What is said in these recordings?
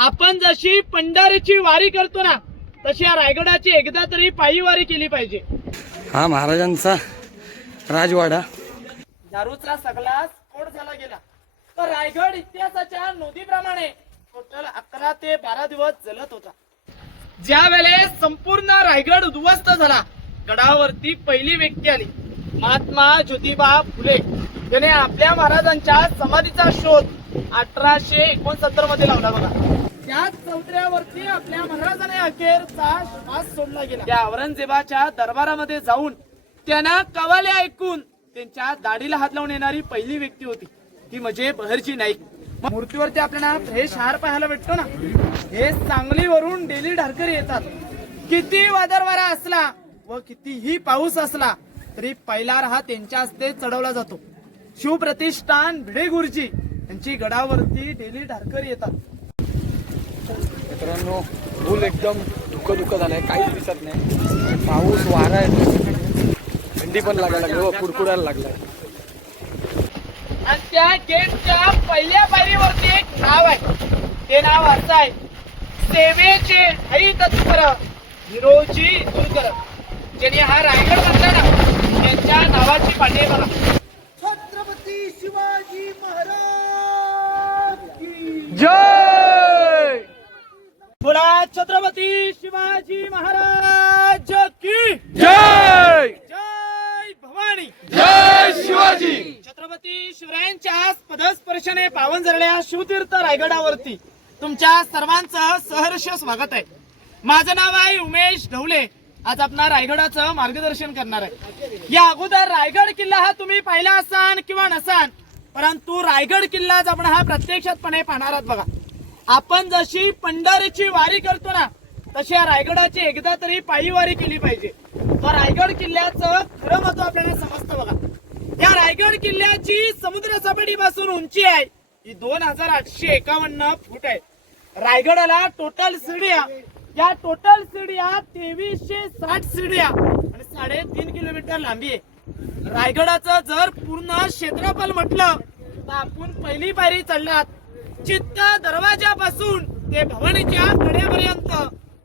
आपण जशी पंढरीची वारी करतो ना, तशी या रायगडाची एकदा तरी पायी वारी केली पाहिजे। हा महाराजांचा राजवाडा। दारूचा सगळा स्फोट झाला गेला तर रायगड इतिहासाच्या नोंदीप्रमाणे टोटल 11 ते 12 दिवस जलत होता। ज्या वेळेस संपूर्ण रायगड उद्ध्वस्त झाला, गडावरती पहिली व्यक्ती आली, महात्मा ज्योतिबा फुले। त्याने आपल्या महाराजांच्या समाधीचा शोध 1869 मध्ये लावला बघा। त्याच चौतऱ्यावरती आपल्या महाराजाने अखेरचा श्वास सोडला गेला। त्या औरंगजेबाच्या दरबारामध्ये जाऊन त्यांना कवाले ऐकून त्यांच्या दाढीला हात लावून येणारी पहिली व्यक्ती होती ती म्हणजे बहरजी नाईक। मूर्तीवरती आपल्याला फ्रेश हार पाहायला भेटतो ना, हे सांगलीवरून डेली ढारकरी येतात। किती वादळ वारा असला व कितीही पाऊस असला तरी पहिला हा त्यांच्या हस्ते चढवला जातो। शिवप्रतिष्ठान भिडे गुरुजी यांची गडावरती डेली ढारकरी येतात। मित्रांनो, ऊन एकदम धुकं झालंय, काहीच दिसत नाही। पाऊस वारा आहे, थंडी पण लागायला लागली व कुडकुडायला लागलाय। आणि त्या गेटच्या पहिल्या पायरीवरती एक नाव आहे, ते नाव असं आहे, सेवेचे हई तत्पर हिरोजी दुर्गर। ज्यांनी हा रायगड बांधला ना, त्यांच्या नावाची पाठी बघा, छत्रपती शिवाजी महाराज की जय। बोला छत्रपती शिवाजी महाराज की जय। जय भवानी, जय शिवाजी। छत्रपती शिवरायांच्या पदस्पर्शाने पावन झालेल्या शिवतीर्थ रायगडावरती तुमच्या सर्वांचं सहर्ष स्वागत आहे। माझं नाव आहे उमेश ढवले। आज आपण रायगडाचं मार्गदर्शन करणार आहे। या अगोदर रायगड किल्ला हा तुम्ही पाहिला असाल किंवा नसाल, परंतु रायगड किल्ला आपण हा प्रत्यक्षातपणे पाहणार आहात बघा। आपण जशी पंढरीची वारी करतो ना, तशी या रायगडाची एकदा तरी पायी वारी केली पाहिजे। तर रायगड किल्ल्याचं खरं महत्व आपल्याला समजतं बघा। या रायगड किल्ल्याची समुद्र सपाटीपासून उंची आहे ही 2851 फूट आहे। रायगडाला टोटल सीड्या, या टोटल सीड्या 2360 सीड्या आणि 3.5 किलोमीटर लांबी आहे। रायगडाचं जर पूर्ण क्षेत्रफळ म्हटलं तर आपण पहिली पायरी चढलात, चित्त दरवाजापासून ते भवानीच्या कड्यापर्यंत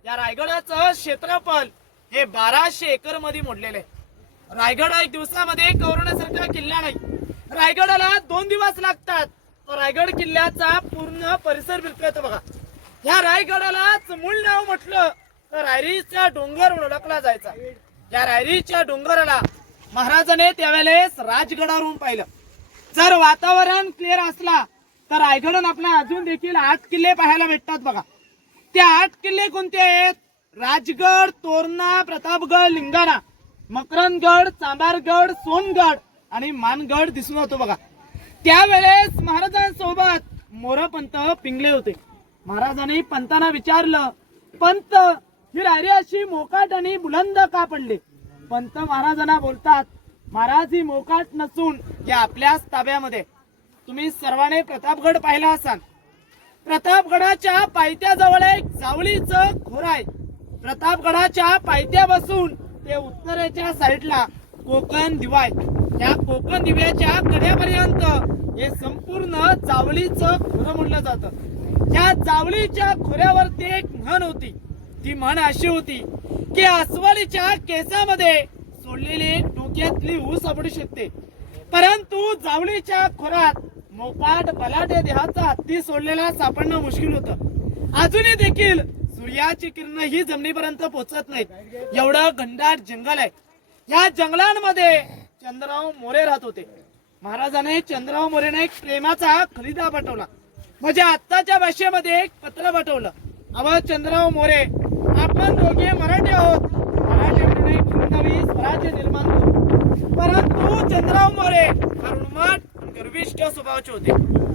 या रायगडाचं क्षेत्रफळ हे 1200 एकर मध्ये मोडलेले आहे। रायगड एक दिवसामध्ये कवरण्यासारखा किल्ला नाही, रायगडाला 2 दिवस लागतात। तर रायगड किल्ल्याचा पूर्ण परिसर फिरतो बघा। या रायगडालाच मूळ नाव म्हटलं तर रायरीचा डोंगर ओळखला जायचा। या रायरीच्या डोंगराला महाराजाने त्यावेळेस राजगडावरून पाहिलं। जर वातावरण क्लिअर असला तर रायगडून आपल्याला अजून देखील 8 किल्ले पाहायला भेटतात बघा। ते 8 किल्ले कोणते आहेत? राजगड, तोरणा, प्रतापगड, लिंगाणा, मकरंदगड, चांबारगड, सोनगड आणि मानगड दिसून होतो बघा। त्यावेळेस महाराजांसोबत मोरपंत पिंगले होते। महाराजांनी पंतांना विचारलं, पंत ही रायरी अशी मोकाट आणि बुलंद का पडले? पंत महाराजांना बोलतात, महाराज ही मोकाट नसून या आपल्याच ताब्यामध्ये। तुम्ही सर्वांनी प्रतापगड पाहिला असाल। प्रतापगडाच्या पायथ्याजवळ एक जावळीचं खोर आहे। प्रतापगडाच्या पायथ्यापासून ते उत्तरेच्या साईडला कोकण दिवा आहे। त्या कोकण दिव्याच्या कड्यापर्यंत हे संपूर्ण जावळीचं खोरं म्हणलं जातं। त्या जावळीच्या खोऱ्यावरती एक म्हण होती। ती म्हण अशी होती की अस्वलीच्या केसामध्ये सोडलेली डोक्यातली ऊस सापडू शकते, परंतु जावळीच्या खोरात मोकाट बलाढ्य देहाचा हत्ती सोडलेला सापडणं मुश्किल होतं। अजूनही देखील सूर्याची किरण ही जमिनीपर्यंत पोहोचत नाहीत, एवढं घनदाट जंगल आहे। या जंगलांमध्ये चंद्रराव मोरे राहत होते। महाराजांनी चंद्रराव मोरेने एक प्रेमाचा खलिदा पाठवला, म्हणजे आत्ताच्या भाषेमध्ये एक पत्र पाठवलं। अव चंद्रराव मोरे, आपण दोघे मराठी आहोत, मराठीतून एक नवी स्वराज्य निर्माण करू। परंतु चंद्रराव मोरे कर्मठ गर्विष्ठ स्वभावाचे होते।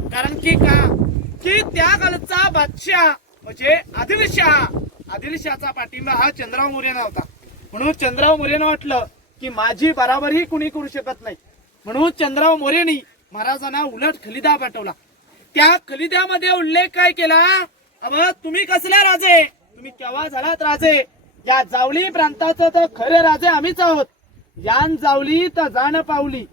कारण की त्या काळचा बादशाह म्हणजे आदिलशाहचा पाठिंबा हा चंद्रराव मोरेंना होता। म्हणून चंद्रराव मोरेंना वाटलं की माझी बराबरही कुणी करू शकत नाही, म्हणून चंद्रराव मोरेंनी महाराजांना उलट खलिदा पाठवला। त्या खलिद्यामध्ये उल्लेख काय केला? अब तुम्ही कसले राजे, तुम्ही केव्हा झालात राजे? या जावळी प्रांताचं तर खरे राजे आम्हीच आहोत। यान जावली तर जाण पावली,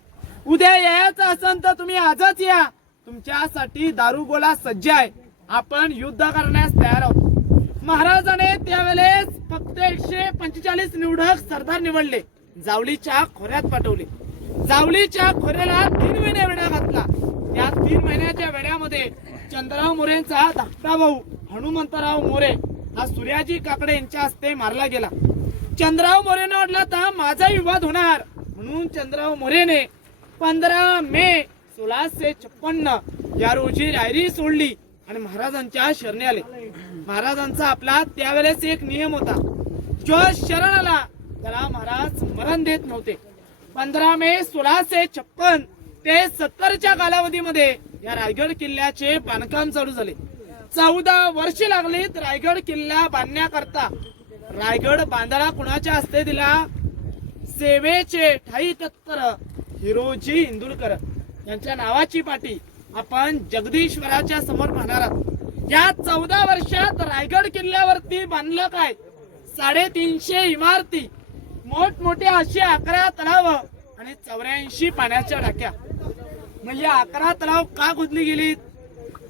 उद्या यायचं असेल तर तुम्ही आजच या, तुमच्यासाठी दारुगोळा सज्ज आहे। आपण युद्ध करण्यास तयार आहोत. महाराजाने त्यावेळेस फक्त 145 निवडक सरदार निवडले, जावलीच्या खोऱ्यात पाठवले. जावलीच्या खोऱ्याला 3 महिने वेढा घातला. या 3 महिन्याच्या वेड्यामध्ये चंद्रराव मोरेंचा धाकटा भाऊ हनुमंतराव मोरे हा सूर्याजी काकडे यांच्या हस्ते मारला गेला. चंद्रराव मोरेने वाटला तर माझा विवाद होणार म्हणून चंद्रराव मोरेने 15 मे 1656 या रोजी रायरी सोडली आणि महाराजांच्या शरणी आले. महाराजांचा आपला त्यावेळेस एक नियम होता, जो शरण आला त्याला महाराज मरण देत नव्हते. 15 मे 1656 ते 70च्या कालावधीमध्ये या रायगड किल्ल्याचे बांधकाम चालू झाले. 14 वर्ष लागलीत रायगड किल्ला बांधण्याकरता. रायगड बांधायला कुणाच्या हस्ते दिला? सेवेचे ठाई तत्पर हिरोजी इंदुरकर यांच्या नावाची पाटी आपण जगदीश्वराच्या समोर पाहणार आहोत. या 14 वर्षात रायगड किल्ल्यावरती बांधलं काय? 350 इमारती, मोठमोठ्या अशी 11 तलाव आणि 84 पाण्याच्या टाक्या. मग या 11 तलाव का गुंतली गेलीत?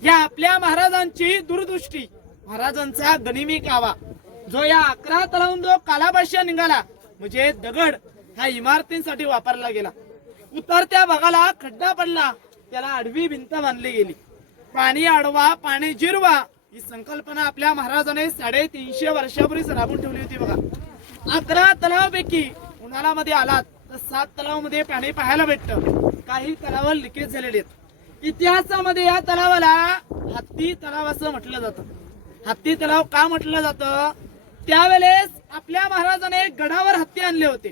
या आपल्या महाराजांची दूरदृष्टी, महाराजांचा गनिमी कावा, जो या 11 तलावून जो कालापाशी निघाला म्हणजे दगड हा इमारतींसाठी वापरला गेला. उतरत्या भागाला खड्डा पडला, त्याला आडवी भिंत बांधली गेली. पाणी अडवा पाणी जिरवा ही संकल्पना आपल्या महाराजांनी 350 वर्षापूर्वीच राबून ठेवली होती बघा. 11 तलावापैकी उन्हाळ्यामध्ये आलात तर 7 तलावामध्ये पाणी पाहायला भेटतं. काही तलाव लिकेज झालेले आहेत. इतिहासामध्ये या तलावाला हत्ती तलाव असं म्हटलं जातं. हत्ती तलाव का म्हटलं जातं? त्यावेळेस आपल्या महाराजाने गडावर हत्ती आणले होते.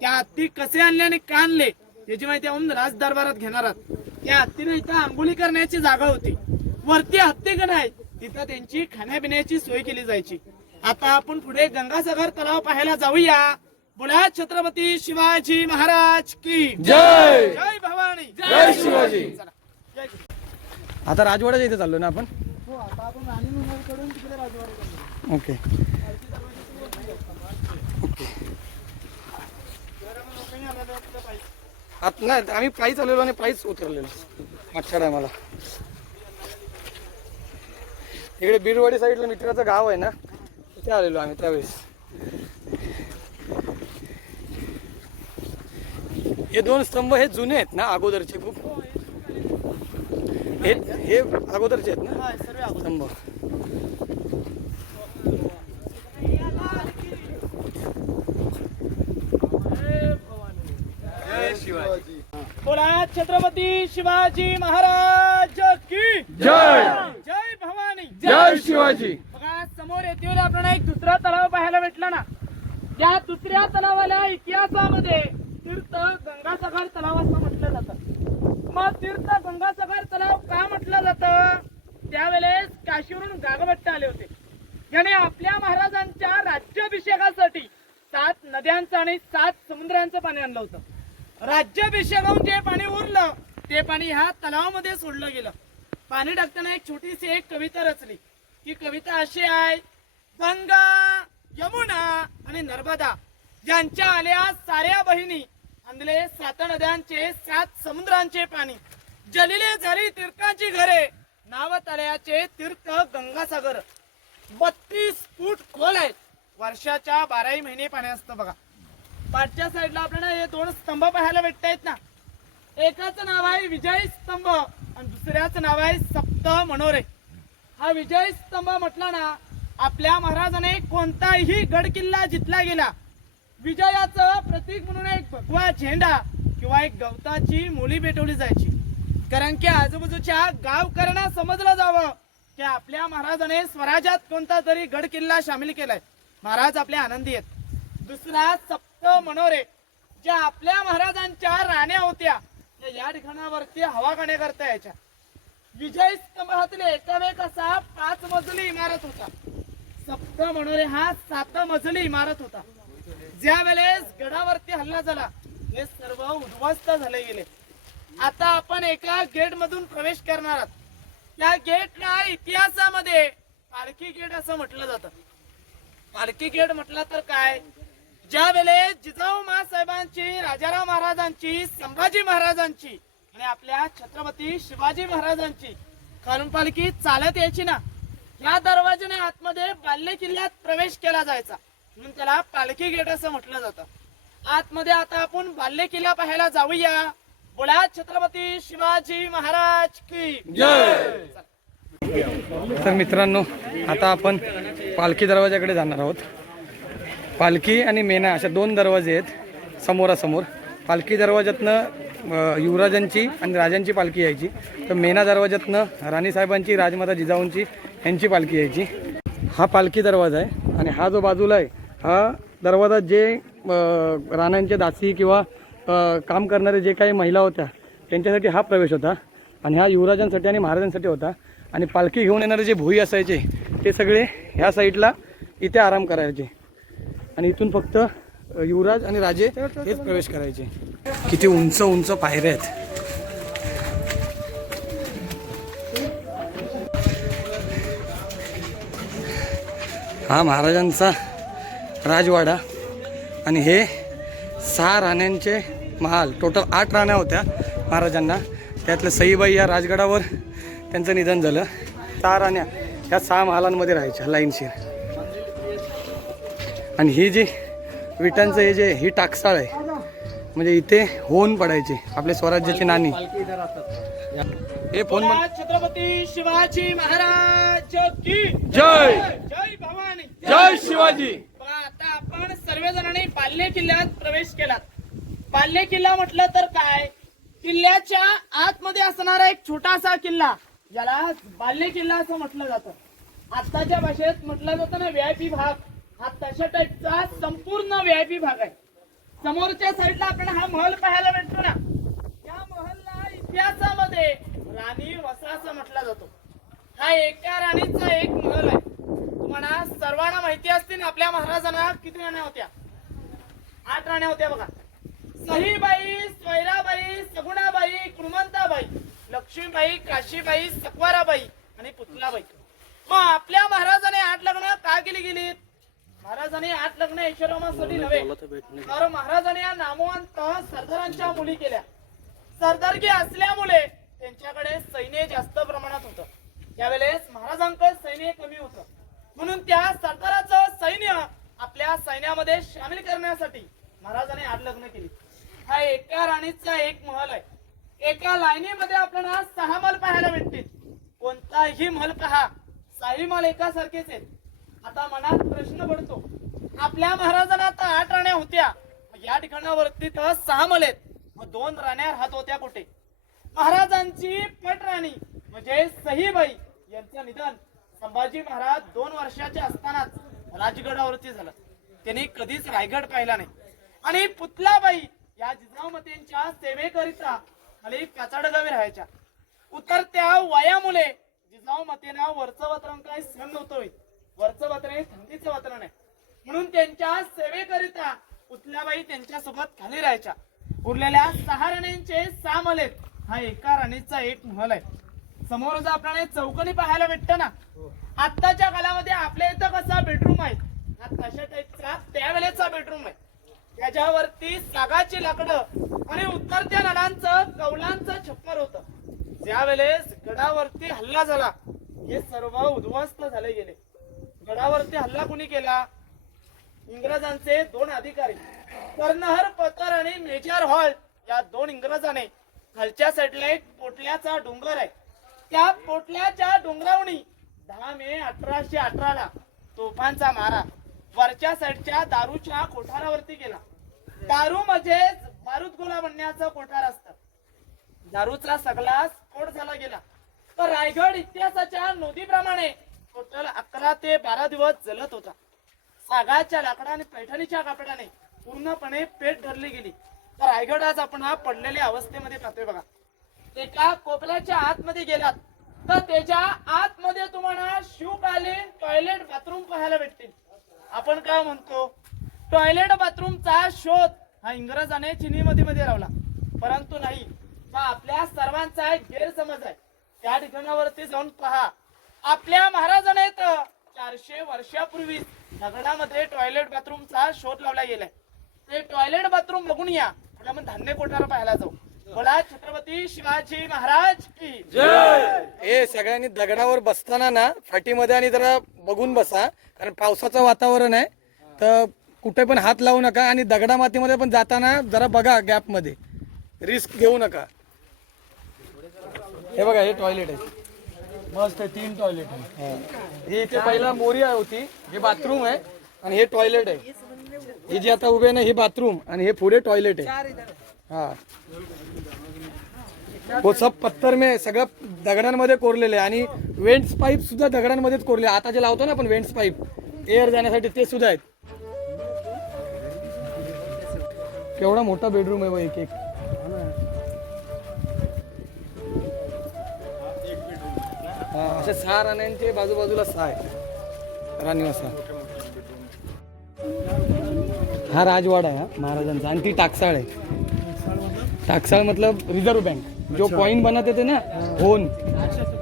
त्या हत्ती कसे आणले आणि का आणले याची माहिती आपण राज दरबारात घेणार आहोत. त्या हत्तीने इथं आंघोळी करण्याची जागा होती, वरती हत्तीगण आहे, तिथं त्यांची खाण्यापिण्याची सोय केली जायची. आता आपण पुढे गंगासागर तलाव पाहायला जाऊया. बोला छत्रपती शिवाजी महाराज की जय. जय भवानी, जय शिवाजी. चला, जय. आता राजवाड्याच्या इथे चाललो ना आपण. हो, आता आपण राणीमंगलकडून तिकडे राजवाडा. ओके. आता नाही आम्ही पायीच आलेलो आणि पायीच उतरलेलो मागच्या टायमाला. इकडे बीरवाडी साईडला मित्राचं गाव आहे ना, तिथे आलेलो आम्ही त्यावेळेस. हे 2 स्तंभ हे जुने आहेत ना, अगोदरचे खूप. हे अगोदरचे आहेत ना स्तंभ. बोला छत्रपती शिवाजी महाराज की जय. जय भवानी, जय शिवाजी. बघा समोर येथील आपल्याला एक दुसरा तलाव पाहायला भेटला ना. या दुसऱ्या तलावाला इतिहासामध्ये तीर्थ गंगासागर तलाव असं म्हटलं जातं. मग तीर्थ गंगासागर तलाव का म्हटलं जातं? त्यावेळेस काशीवरून गागभट्ट आले होते. याने आपल्या महाराजांच्या राज्याभिषेकासाठी 7 नद्यांचं आणि 7 समुद्रांचं पाणी आणलं होतं. राज्याभिषेकाहून जे पाणी उरलं ते पाणी ह्या तलावामध्ये सोडलं गेलं. पाणी टाकताना एक छोटीशी एक कविता रचली. ही कविता अशी आहे, गंगा यमुना आणि नर्मदा यांच्या आल्या साऱ्या बहिणी, आणले 7 नद्यांचे 7 समुद्रांचे पाणी, जलिले झाली तीर्थांची घरे, नाव तळ्याचे तीर्थ गंगासागर. 32 फूट खोल आहे, वर्षाच्या 12 महिने पाणी असतं बघा. पाठच्या साईडला आपल्याला हे 2 स्तंभ पाहायला भेटतायत ना. एकाचं नाव आहे विजय स्तंभ आणि दुसऱ्याचं नाव आहे सप्त मनोरे. हा विजय स्तंभ म्हटला ना, आपल्या महाराजाने कोणताही गड किल्ला जिंकला गेला, विजयाचं प्रतीक म्हणून एक भगवा झेंडा किंवा एक गवताची मोली पेटवली जायची. कारण की आजूबाजूच्या गावकऱ्यांना समजलं जावं की आपल्या महाराजाने स्वराज्यात कोणता तरी गड किल्ला सामील केलाय, महाराज आपले आनंदी आहेत. दुसरा सप्त मनोरे, ज्या आपल्या महाराजांच्या राण्या होत्या या ठिकाणावरती हवा करता यायच्या. विजय स्तंभातील एकावेक असा 5 मजली इमारत होता. सप्त मनोरे हा 7 मजली इमारत होता. ज्या वेळेस गडावरती हल्ला झाला हे सर्व उद्ध्वस्त झाले गेले. आता आपण एका गेट मधून प्रवेश करणार आहोत. त्या गेटला इतिहासामध्ये पालखी गेट असं म्हटलं जातं. पालखी गेट म्हटलं तर काय, ज्या वेळेस जिजाऊ साहेबांची, राजाराम महाराजांची, संभाजी महाराजांची आणि आपल्या छत्रपती शिवाजी महाराजांची खालून पालखी चालत यायची ना, या दरवाजाने आतमध्ये बाल्य किल्ल्यात प्रवेश केला जायचा, म्हणून त्याला पालखी गेट असं म्हटलं जातं. आतमध्ये आता आपण बाल्य किल्ला पाहायला जाऊया. बोला छत्रपती शिवाजी महाराज की जय. तर मित्रांनो, आता आपण पालखी दरवाजाकडे जाणार आहोत. पालखी आणि मेना अशा 2 दरवाजे आहेत समोरासमोर. पालखी दरवाज्यातनं युवराजांची आणि राजांची पालखी यायची, तर मेना दरवाज्यातनं राणीसाहेबांची, राजमाता जिजाऊंची यांची पालखी यायची. हा पालखी दरवाजा आहे आणि हा जो बाजूला आहे हा दरवाजा जे राण्यांचे दासी किंवा काम करणारे जे काही महिला होत्या त्यांच्यासाठी हा प्रवेश होता आणि हा युवराजांसाठी आणि महाराजांसाठी होता. आणि पालखी घेऊन येणारे जे भोई असायचे ते सगळे ह्या साईडला इथे आराम करायचे आणि इथून फक्त युवराज आणि राजे हेच प्रवेश करायचे. किती उंच उंच पायऱ्या आहेत. हा महाराजांचा राजवाडा आणि हे 6 राण्यांचे महाल. टोटल 8 राण्या होत्या महाराजांना, त्यातल्या सईबाई या राजगडावर त्यांचं निधन झालं. 6 राण्या या 6 महालांमध्ये राहायच्या लाईनशीर. आणि ही जी विटांचं ही टाकसाळ आहे, म्हणजे इथे होऊन पडायचे आपले स्वराज्याची नाणी. हे फोन बोला छत्रपती शिवाजी महाराज की जय. जय भवानी. जय शिवाजी. आता आपण सर्वजणांनी बाल्य किल्ल्यात प्रवेश केला. बाल्य किल्ला म्हटलं तर काय, किल्ल्याच्या आतमध्ये असणारा एक छोटासा किल्ला, ज्याला बाल्य किल्ला असं म्हटलं जातं. आताच्या भाषेत म्हटलं जातं ना VIP भाग, हा तशा टाईपचा संपूर्ण VIP भाग आहे. समोरच्या साईडला आपण हा महल पाहायला भेटतो ना, या महलला इतिहासामध्ये राणी वसा असं म्हटलं जातो. हा एका राणीचा एक महल आहे. तुम्हाला सर्वांना माहिती असतील आपल्या महाराजांना किती राण्या होत्या? 8 राण्या होत्या बघा. सहीबाई, स्वैराबाई, सगुणाबाई, कृमंताबाई, लक्ष्मीबाई, काशीबाई, सकवाराबाई आणि पुतलाबाई. मग आपल्या महाराजाने 8 लग्न का केली गेलीत? महाराजांनी 8 लग्न ऐशोआरामासाठी नव्हे, तर महाराजांनी या नामवंत सरदारांच्या मुली केल्या. सरदारकी असल्यामुळे त्यांच्याकडे सैन्य जास्त प्रमाणात होतं. त्यावेळेस महाराजांकडे सैन्य कमी होतं, म्हणून त्या सरदाराचं सैन्य आपल्या सैन्यामध्ये सामील करण्यासाठी महाराजांनी 8 लग्न केली. हा एका राणीचा एक महल आहे. एका लाईनीमध्ये आपल्याला 6 महल पाहायला भेटतील. कोणताही महल पहा, 6 महल एकासारखेच आहेत. आता मनात प्रश्न पडतो, आपल्या महाराजांना आता 8 राण्या होत्या, या ठिकाणावरती तर 6 महल आहेत, मग 2 राण्या राहत होत्या कुठे? महाराजांची पटराणी म्हणजे सहीबाई यांचं निधन संभाजी महाराज 2 वर्षाचे असतानाच राजगडावरती झालं. त्यांनी कधीच रायगड पाहिला नाही. आणि पुतलाबाई या जिजाऊमतींच्या सेवेकरिता खाली काचाडगावी राहायच्या. उतरत्या वयामुळे जिजाऊमतींना वरचं वतरण काही सहन नव्हतं होईल. वरचं वतरण हे थंडीचं वतरण आहे, म्हणून त्यांच्या सेवेकरिता पुतलाबाई त्यांच्यासोबत खाली राहायच्या. उरलेल्या 6 राण्यांचे 6 महल आहेत. हा एका राणीचा एक महल आहे. समोर जर आपल्याला चौकणी पाहायला भेटतं ना, आत्ताच्या काळामध्ये आपल्या इथं कसा बेडरूम आहे, हा तशा टाईपचा त्यावेळेचा बेडरूम आहे. त्याच्यावरती सागाची लाकडं आणि उतरत्या नळांचं कौलांचं छप्पर होतं. ज्यावेळेस गडावरती हल्ला झाला, हे सर्व उद्ध्वस्त झाले गेले. गडावरती हल्ला कुणी केला? इंग्रजांचे 2 अधिकारी, कर्नहर पतर आणि मेजर हॉल या 2 इंग्रजाने खालच्या साईडला एक पोटल्याचा डोंगर आहे, त्या पोटल्याच्या डोंगरावणी 10 मे 1818 ला तोफांचा मारा वरच्या साईडच्या दारूच्या कोठारावरती केला. दारू म्हणजेच बारूद गोळा बनण्याचं कोठार असतं. दारूचा सगळा स्फोट झाला गेला. तर रायगड इतिहासाच्या नोंदीप्रमाणे टोटल 11 ते 12 दिवस जलत होता. सागाच्या लाकडा आणि पैठणीच्या कापडाने पूर्णपणे पेट धरली गेली. तर रायगड आज आपण हा पडलेल्या अवस्थेमध्ये पाहतोय बघा. एका कोपऱ्याच्या आतमध्ये गेलात तर त्याच्या आतमध्ये तुम्हाला शिवकालीन टॉयलेट बाथरूम पाहायला भेटतील. आपण काय म्हणतो, टॉयलेट बाथरूमचा शोध हा इंग्रजाने चिनीमध्ये लावला, परंतु नाही, हा आपल्या सर्वांचा एक गैरसमज आहे. त्या ठिकाणावरती जाऊन पहा, आपल्या महाराजाने तर 400 वर्षापूर्वी दगडामध्ये टॉयलेट बाथरूमचा शोध लावला गेलाय. ते टॉयलेट बाथरूम बघून या. आपण धान्य कोठार पाहायला जाऊ. बोला छत्रपती शिवाजी महाराज की हे सगळ्यांनी दगडावर बसताना ना फाटीमध्ये आणि जरा बघून बसा, कारण पावसाचं वातावरण आहे, तर कुठे पण हात लावू नका आणि दगडा मातीमध्ये पण जाताना जरा बघा गॅप मध्ये, रिस्क घेऊ नका. हे बघा हे टॉयलेट आहे, मस्त आहे, 3 टॉयलेट आहे. ही इथे पहिला मोरी होती, हे बाथरूम आहे आणि हे टॉयलेट आहे. हे जे आता उभे ना हे बाथरूम आणि हे पुढे टॉयलेट आहे. हा वो सब पत्थर में सगळं दगडांमध्ये कोरलेलं आहे आणि वेंट्स पाईप सुद्धा दगडांमध्येच कोरले. आता जे लावतो ना आपण वेंट्स पाईप एअर जाण्यासाठी ते सुद्धा आहेत. केवढा मोठा बेडरूम आहे एक एक. हा असे 6 राण्यांचे बाजूबाजूला 6 आहे राणीवासा. हा राजवाडा आहे हा महाराजांचा आणि ती टाकसाळ आहे. टाकसाळ मतलब रिझर्व्ह बँक, जो कॉइन बनत होते ना होन,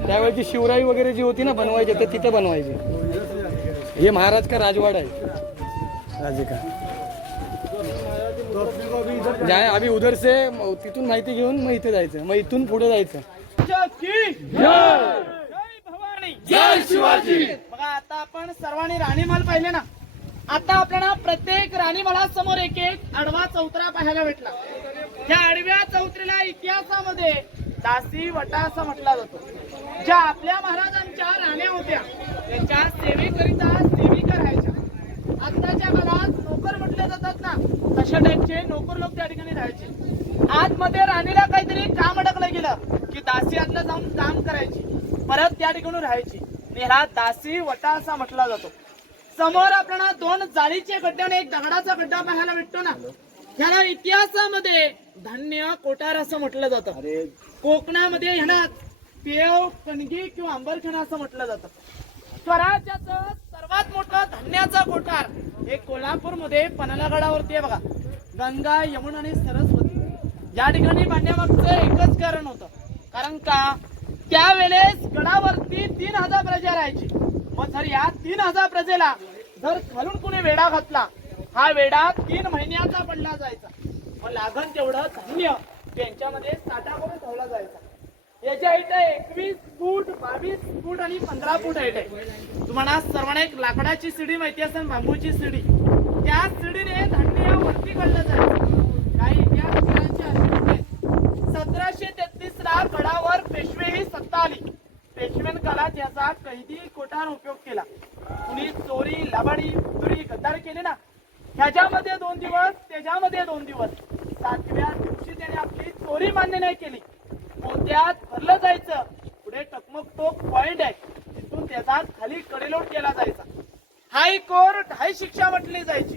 त्यावेळेची शिवराई वगैरे जी होती ना बनवायचे ते तिथे बनवायचे. हे महाराज का राजवाडा आहे, राजे का. जाय अभी उधर से तिथून माहिती घेऊन मग इथे जायचं, मग इथून पुढे जायचं. जय भवानी जय शिवाजी. बघा आता आपण सर्वांनी राणीमहाल पाहिले ना, आता आपल्याला प्रत्येक राणीमहालासमोर एक एक आडवा चौतरा पाहायला भेटला. या आडव्या चौतरीला इतिहासामध्ये दासी वटा असं म्हटला जातो. ज्या आपल्या महाराजांच्या राण्या होत्या त्यांच्या सेवेकरिता सेविका राहायच्या. आताच्या काळात नोकर म्हटले जातात ना, तशा टाईपचे नोकर लोक त्या ठिकाणी राहायचे. आतमध्ये राणीला काहीतरी काम अडकलं गेलं की दासी आतला जाऊन काम करायची, परत त्या ठिकाणी राहायची. ह्याला दासी वटा असा म्हटला जातो. समोर आपल्याला 2 जाळीचे गड्डे आणि एक दगडाचा गड्डा पाहायला भेटतो ना, ह्याला इतिहासामध्ये धान्य कोठार असं म्हटलं जातं. कोकणामध्ये ह्याला पेव कणगी किंवा अंबरखाना असं म्हटलं जातं. स्वराज्याचं सर्वात मोठं धान्याचा कोठार हे कोल्हापूरमध्ये पन्हाळगडावरती आहे बघा. गंगा, यमुना आणि सरस्वती या ठिकाणी बांधण्यामागचं एकच कारण होतं, कारण का त्यावेळेस गडावरती 3000 प्रजा राहायची. मग जर या 3000 प्रजेला जर खालून कुणी वेढा घातला, हा वेढा 3 महिन्याचा पडला जायचा. मग लागण तेवढं धान्य त्यांच्यामध्ये साठा करून ठेवला जायचा. याची हाईट आहे 21 फूट, 22 फूट आणि 15 फूट हाईट आहे. तुम्हाला सर्वांना एक लाकडाची शिडी माहिती असेल, बांबूची शिडी, त्या शिडीने धान्य वरती काढलं जायचं. काही इतिहासकारांच्या आधारे 1733 ला गडावर पेशवेही सत्ता आली. पेशवेन काळात याचा कैदी कोठार उपयोग केला. कुणी चोरी, लबाडी, चोरी, गद्दारी केले ना, ह्याच्यामध्ये 2 दिवस, त्याच्यामध्ये 2 दिवस, 7व्या दिवशी त्याने आपली चोरी मान्य नाही केली. मोत्यात भरलं जायचं, पुढे टकमक टोक पॉइंट आहे, तिथून त्याचा खाली कडेलोट केला जायचा. हायकोर्ट, हाय शिक्षा म्हटली जायची.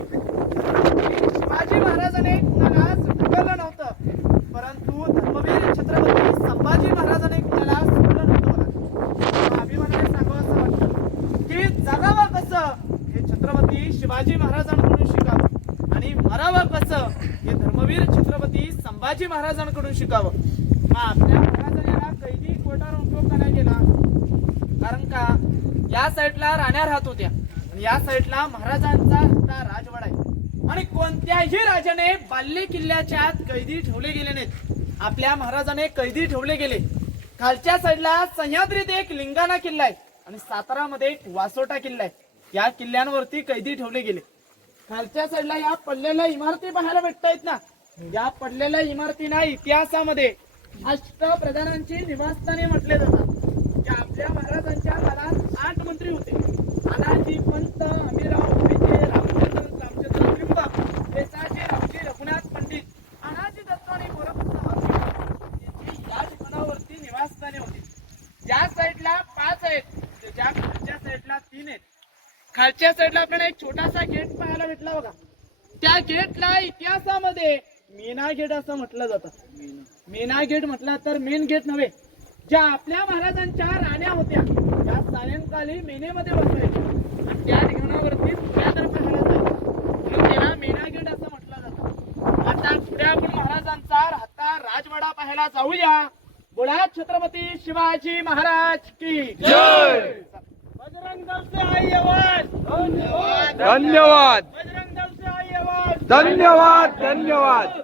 शिवाजी महाराजांने कुणाला ढकललं नव्हतं, परंतु धर्मवीर छत्रपती संभाजी महाराजांनी कुणाला सोडलं नव्हतं. अभिमानाने सांगावं असं वाटतं की जगावं कसं हे छत्रपती शिवाजी महाराजांकडून शिकावं आणि मरावं कसं हे धर्मवीर छत्रपती संभाजी महाराजांकडून शिकावं. मग आपल्या महाराजांनी याला कैदी कोठार उपयोग करायला गेला, कारण का या साईडला राण्या राहत होत्या आणि या साईडला महाराजांचा राजवाडा आहे आणि कोणत्याही राजाने बाल्ले किल्ल्याच्या आत कैदी ठेवले गेले नाहीत. आपल्या महाराजाने कैदी ठेवले गेले. खालच्या साईडला सह्याद्रीत एक लिंगाणा किल्ला आहे आणि सातारामध्ये एक वासोटा किल्ला आहे. या किल्ल्यांवरती कैदी ठेवले गेले. खालच्या साईडला या पडलेल्या इमारती पाहायला भेटतायत ना, या पडलेल्या इमारतींना इतिहासामध्ये अष्टप्रधानांची निवासस्थाने म्हटले जातात. ज्या आपल्या महाराजांच्या काळात 8 मंत्री होते. अनाजी पंत, अमीराव मोहिते, रामचंद्र बिंब, देसाजी रावजी रघुनाथ पंडित, अनाजी दत्त आणि गोरखनाथ यांची या ठिकाणावरती निवासस्थाने होती. ज्या साईडला 5 आहेत, ज्या खालच्या साईडला 3 आहेत. खालच्या साईडला आपल्याला एक छोटासा गेट पाहायला भेटला बघा. त्या गेटला इतिहासामध्ये मीना गेट असं म्हटलं जातं. मीना गेट म्हटला तर मेन गेट नव्हे. ज्या आपल्या महाराजांच्या राण्या होत्या त्या सायंकाळी मेनेमध्ये बसवायच्या आणि त्या ठिकाणावरती पुण्यातर पाहायला जायचं, म्हणून त्याला मीना गेट असं म्हटलं जातं. आता पुढे आपण महाराजांचा राहता राजवाडा पाहायला जाऊया. बोला छत्रपती शिवाजी महाराज की जय. बजरंग दल से आई आवाज, धन्यवाद धन्यवाद. बजरंग दल से आई आवाज, धन्यवाद धन्यवाद.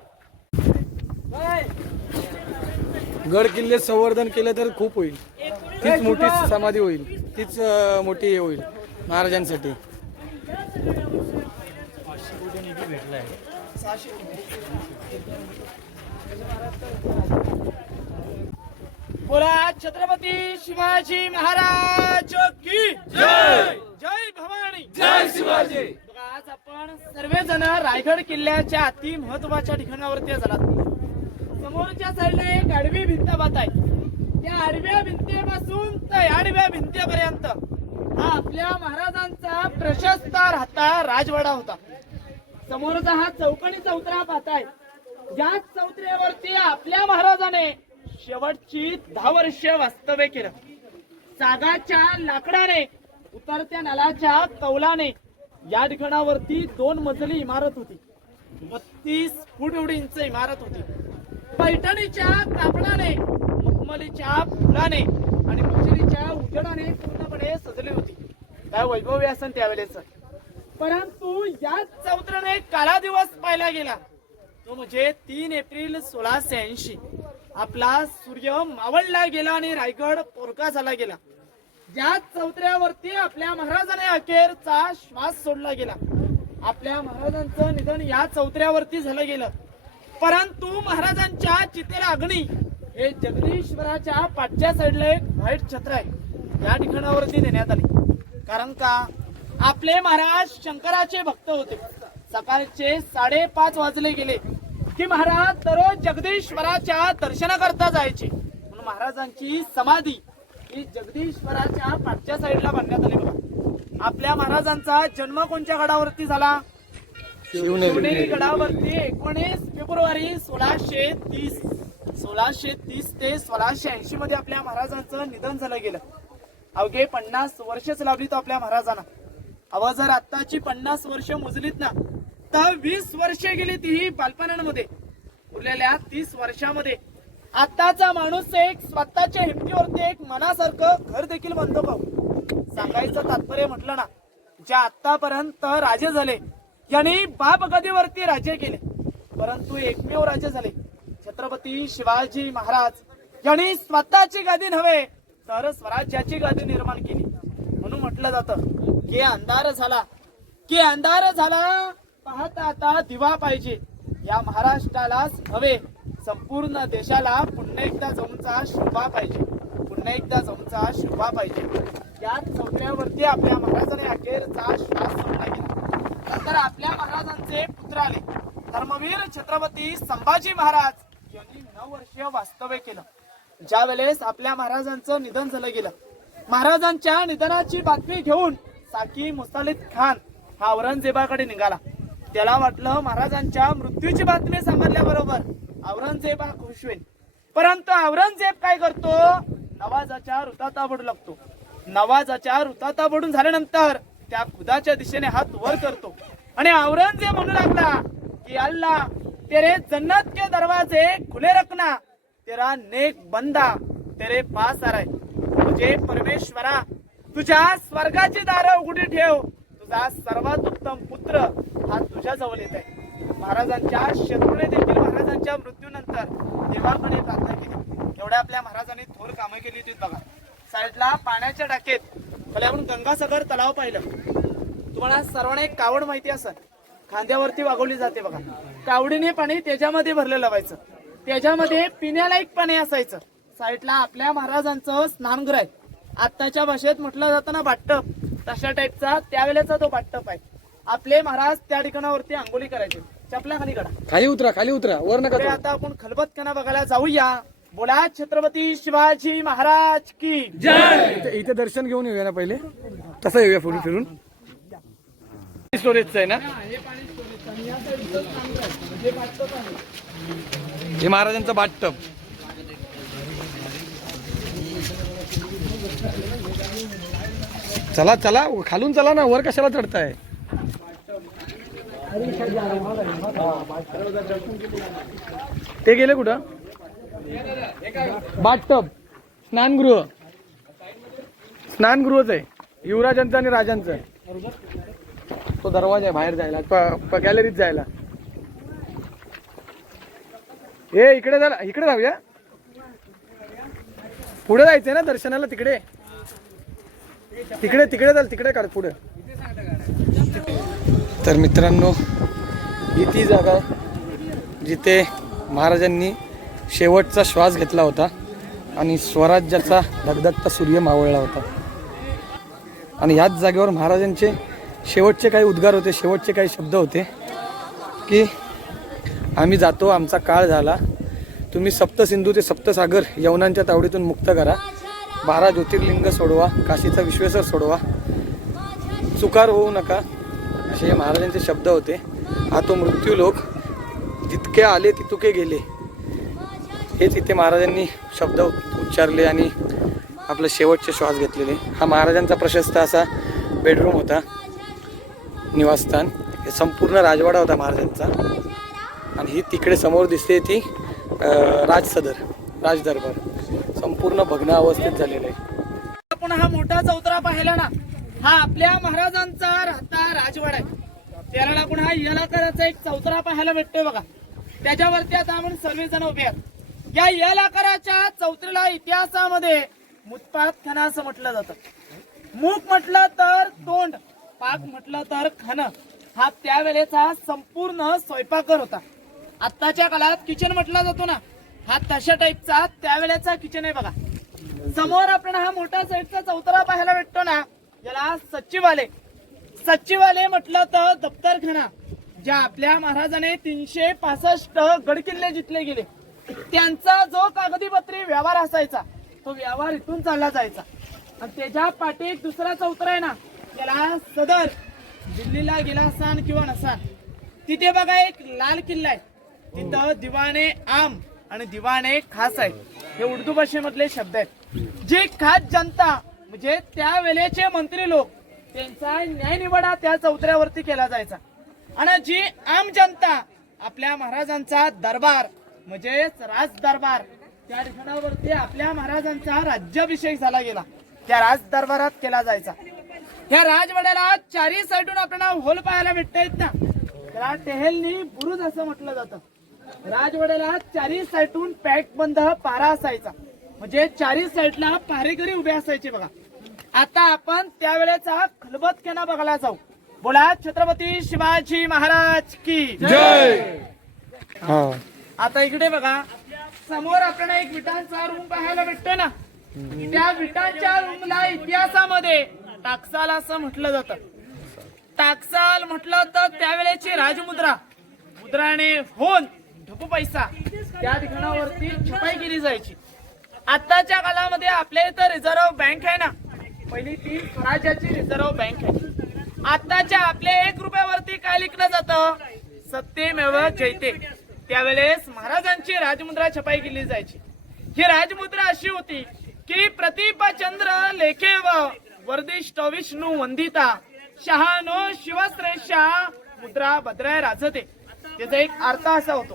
जय. गड किल्ले संवर्धन केलं तर खूप होईल. तीच मोठी समाधी होईल, तीच मोठी हे होईल महाराजांसाठी. बोला छत्रपती शिवाजी महाराज की जय. जय भवानी, जय शिवाजी. आज आपण सर्वजण रायगड किल्ल्याच्या अति महत्वाच्या ठिकाणावरती झालात. समोरच्या साईडला एक आडवी भिंत पाहत आहे. त्या आडव्या भिंतीपासून तर आडव्या भिंतीपर्यंत हा आपल्या महाराजांचा प्रशस्त राहता राजवाडा होता. समोरचा हा चौकणी चौतरा पाहताय. या चौतऱ्यावरती आपल्या महाराजाने शेवटची 10 वर्ष वास्तव्य केलं. सागाच्या लाकडाने, उतरत्या नालाच्या कौलाने या ठिकाणावरती 2 मजली इमारत होती. 32 फूट एवढी इंच इमारत होती. पैठणीच्या कापडाने, मखमलीच्या फुलाने आणि मशिदीच्या उजेडाने पूर्णपणे सजली होती. काय वैभव असन त्यावेळेस. परंतु या चौतऱ्याने काला दिवस पाहिला गेला तो म्हणजे 3 एप्रिल 1680. आपला सूर्य मावळला गेला आणि रायगड पोरका झाला गेला. या चौतऱ्यावरती आपल्या महाराजाने अखेरचा श्वास सोडला गेला. आपल्या महाराजांचं निधन या चौतऱ्यावरती झालं गेलं. परंतु महाराजांच्या चितेला अग्नी हे जगदीश्वराच्या पाठच्या साईडला एक व्हाईट छत्र आहे या ठिकाणावरती देण्यात आली. कारण का आपले महाराज शंकराचे भक्त होते. सकाळचे 5:30 वाजले गेले की महाराज दररोज जगदीश्वराच्या दर्शनाकरता जायचे. म्हणून महाराजांची समाधी ही जगदीश्वराच्या पाठच्या साईडला बांधण्यात आली. बघा आपल्या महाराजांचा जन्म कोणत्या गडावरती झाला? शिवनेरी गडावरती 19 फेब्रुवारी 1630 ते 1680 मध्ये आपल्या महाराजांचं निधन झालं गेलं. अवघे 50 वर्षच लाभली तो आपल्या महाराजांना. अव जर आत्ताची 50 वर्ष मोजलीत ना तर 20 वर्षे गेली तीही बालपणामध्ये. उरलेल्या 30 वर्षामध्ये आताचा माणूस एक स्वतःच्या हिमतीवरती एक मनासारखं घर देखील बांधतो पाहू. सांगायचं तात्पर्य म्हटलं ना, ज्या आतापर्यंत राजे झाले यांनी बाप गदीवरती राज्य केले, परंतु एकमेव राजे झाले छत्रपती शिवाजी महाराज यांनी स्वतःची गादी नव्हे तर स्वराज्याची गादी निर्माण केली. म्हणून म्हटलं जातं की अंधार झाला पाहता आता दिवा पाहिजे. या महाराष्ट्राला नव्हे संपूर्ण देशाला पुन्हा एकदा जाऊनचा शोभा पाहिजे. या चौथऱ्यावरती आपल्या महाराजांनी अखेरचा श्वास सोडला गेला. नंतर आपल्या महाराजांचे पुत्र आले धर्मवीर छत्रपती संभाजी महाराज यांनी 9 वर्ष वास्तव्य केलं. ज्या वेळेस आपल्या महाराजांचं निधन झालं गेलं, महाराजांच्या निधनाची बातमी घेऊन साकी मुसालिद खान हा औरंगजेबाकडे निघाला. त्याला वाटलं महाराजांच्या मृत्यूची बातमी सांगितल्याबरोबर औरंगजेब हा खुश होईल. परंतु औरंगजेब काय करतो, नवाजाच्या रुताता बडू लागतो. नवाजाच्या रुताता बडून झाल्यानंतर त्या खुदाच्या दिशेने हात वर करतो आणि औरंगजेब म्हणू लागला की अल्लाह तेरे जन्नत के दरवाजे खुले रखना, तेरा नेक बंदा तेरे पास आ रहा है. तुझे परमेश्वरा तुझ्या स्वर्गाची दारं उघडी ठेव, तुझा सर्वात उत्तम पुत्र हा तुझ्या जवळ येत आहे. महाराजांच्या शत्रूने देखील महाराजांच्या मृत्यूनंतर देवाकडे प्रार्थना केली. एवढ्या आपल्या महाराजांनी थोर कामं केली होती. बघा साईडला पाण्याच्या टाकेत भले आपण गंगासागर तलाव पाहिलं. तुम्हाला सर्वांना एक कावड माहिती असेल, खांद्यावरती वागवली जाते बघा. कावडीने पाणी त्याच्यामध्ये भरलेलं व्हायचं, त्याच्यामध्ये पिण्यालायक पाणी असायचं. साईडला आपल्या महाराजांचं स्नानगृह आहे. आत्ताच्या भाषेत म्हटलं जातं ना बाटटप, तशा टाईपचा त्यावेळेचा तो बाटटप आहे. आपले महाराज त्या ठिकाणावरती आंघोळी करायचे. चपला खाली काढा, खाली उतरा वर नका. आता आपण खलबतखाना बघायला जाऊया. बोला छत्रपती शिवाजी महाराज की जय. इथे दर्शन घेऊन येऊया ना पहिले, तसं येऊया पुढे फिरून. स्टोरेजचं आहे ना हे महाराजांचं बाटटप. चला चला खालून चला ना, वर कशाला चढताय. ते गेले कुठं? बाटटब स्नानगृहच आहे युवराजांचं आणि राजांचं. तो दरवाजा आहे बाहेर जायला, गॅलरीत जायला. इकडे जाऊया. पुढे जायचंय ना दर्शनाला, तिकडे तिकडे तिकडे चाल, तिकडे काढ पुढे. तर मित्रांनो, ही ती जागा आहे जिथे महाराजांनी शेवटचा श्वास घेतला होता आणि स्वराज्याचा धगधगता सूर्य मावळला होता. आणि याच जागेवर महाराजांचे शेवटचे काही उद्गार होते, शेवटचे काही शब्द होते की आम्ही जातो, आमचा काळ झाला, तुम्ही सप्तसिंधू ते सप्तसागर यवनांच्या तावडीतून मुक्त करा, 12 ज्योतिर्लिंग सोडवा, काशीचा विश्वेश्वर सोडवा, चुकार होऊ नका, असे महाराजांचे शब्द होते. हा तो मृत्यू लोक, जितके आले तितुके गेले, हेच इथे महाराजांनी शब्द उच्चारले आणि आपले शेवटचे श्वास घेतलेले. हा महाराजांचा प्रशस्त असा बेडरूम होता, निवासस्थान. हे संपूर्ण राजवाडा होता महाराजांचा. आणि ही तिकडे समोर दिसते ती राजसदर, राजदरबार, संपूर्ण भग्न अवस्थेत झालेलं आहे. आपण हा मोठा चौतरा पाहिला ना, हा आपल्या महाराजांचा राहता राजवाडा आहे. त्याला आपण हा यलाकाराचा एक चौतरा पाहायला भेटतोय बघा. त्याच्यावरती आता आपण सर्वजण उभे आहात. या यलाकाराच्या चौतरीला इतिहासामध्ये मुतपात खाना असं म्हटलं जातं. मूक म्हटलं तर तोंड, पाक म्हटलं तर खाणं. हा त्यावेळेचा संपूर्ण स्वयंपाकघर होता. आत्ताच्या काळात किचन म्हटला जातो ना, हा तशा टाईपचा त्यावेळेचा किचन आहे बघा. समोर आपण हा मोठा साईडचा चौतरा पाहायला भेटतो ना, याला सचिवालय. सचिवालय म्हटलं तर दप्तरखाना. ज्या आपल्या महाराजाने 365 गडकिल्ले जिंकले गेले, त्यांचा जो कागदीपत्री व्यवहार असायचा, तो व्यवहार इथून चालला जायचा. आणि त्याच्या पाठी एक दुसरा चौतरा आहे ना, याला सदर. दिल्लीला गेला असान किंवा नसान, तिथे बघा एक लाल किल्ला आहे. तिथं दिवाणे आम आणि दिवाणे खास आहे. हे उर्दू भाषेमधले शब्द आहेत. जी खास जनता म्हणजे त्यावेळेचे मंत्री लोक, त्यांचा न्यायनिवाडा त्या चौतऱ्यावरती केला जायचा. आणि जी आम जनता, आपल्या महाराजांचा दरबार म्हणजेच राज दरबार, त्या ठिकाणावरती आपल्या महाराजांचा राज्याभिषेक झाला गेला, त्या राज दरबारात केला जायचा. ह्या राजवाड्याला चारही साईडून आपल्याला होल पाहायला भेटतायत ना, त्याला टेहलनी बुरुज असं म्हटलं जातं. राजवाड्याला चारही साईडून पॅक बंद पारा असायचा, म्हणजे चारही साईडला पहारेकरी उभे असायचे बघा. आता आपण त्यावेळेचा खलबतखाना बघायला जाऊ. बोला छत्रपती शिवाजी महाराज की जय. आता इकडे बघा, समोर आपल्याला एक विटांचा रूम पाहायला भेटतो ना, त्या विटांच्या रूमला इतिहासामध्ये टाकसाल असं म्हटलं जातं. टाकसाल म्हटलं तर त्यावेळेची राजमुद्रा, मुद्राने होऊन ढपू पैसा त्या ठिकाणावरती छपाई केली जायची. आताच्या काळामध्ये आपल्या इथं रिझर्व्ह बँक आहे ना, पहिली ती स्वराज्याची रिझर्व्ह बँक आहे. आताच्या आपल्या 1 रुपयावरती काय लिखलं जातं, सत्यमेव जयते. त्यावेळेस महाराजांची राजमुद्रा छपाई केली जायची. ही राजमुद्रा अशी होती की प्रतिपा चंद्र लेखेव वर्दिष्ट विष्णू वंदिता शहानो शिवश्रेष्ठा मुद्रा भद्राय राजते. त्याचा एक अर्थ असा होतो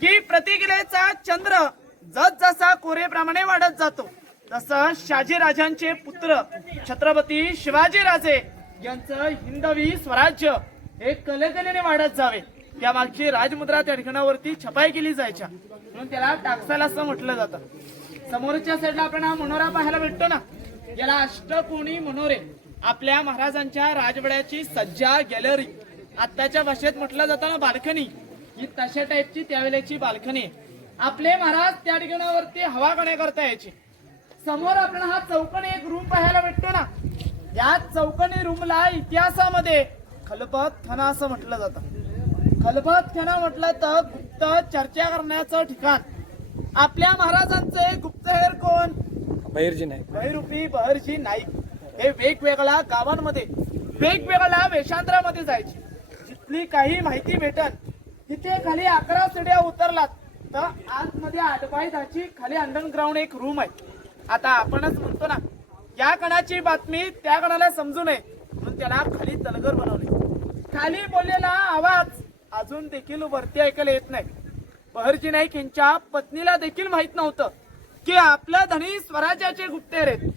की प्रतिगिलेचा चंद्र जसा कोरेप्रमाणे वाढत जातो, तसं शहाजी राजांचे पुत्र छत्रपती शिवाजी राजे यांचं हिंदवी स्वराज्य हे कलेकलेने वाढत जावे, त्या मागची राजमुद्रा त्या ठिकाणावरती छपाई केली जायच्या, म्हणून त्याला टाकसाल असं म्हटलं जातं. समोरच्या साईडला आपण हा मनोरा पाहायला भेटतो ना, याला अष्टकोनी मनोरे. आपल्या महाराजांच्या राजवाड्याची सज्जा गॅलरी, आत्ताच्या भाषेत म्हटलं जातं ना बाल्कनी, ही तशा टाईपची त्यावेळेची बाल्कनी आहे. आपले महाराज त्या ठिकाणावरती हवा करण्याकरता यायची. समोर आपण हा चौकोनी एक रूम पाहायला भेटतो ना, या चौकोनी रूमला इतिहासामध्ये खलबतखाना असं म्हटलं जातं. खलबतखाना म्हटलं तर गुप्त चर्चा करण्याचं ठिकाण. आपल्या महाराजांचे गुप्तहेर कोण, बहिर्जी नाईक, बहिरूपी बहरजी नाईक. हे वेगवेगळ्या गावांमध्ये वेगवेगळ्या वेषांतरामध्ये जायचे. जिथली काही माहिती भेटल तिथे खाली 11 शिड्या उतरलात तर आतमध्ये 8 बाय 10ची खाली अंडरग्राऊंड एक रूम आहे. आता आपणच म्हणतो ना, या कणाची बातमी त्या कणाला समजू नये म्हणून त्याला खाली तलगर बनवले. खाली बोललेला आवाज अजून देखील वरती ऐकायला येत नाही. बहरजी नाईक यांच्या पत्नीला देखील माहित नव्हतं की आपल्या धनी स्वराज्याचे गुप्तहेर आहेत.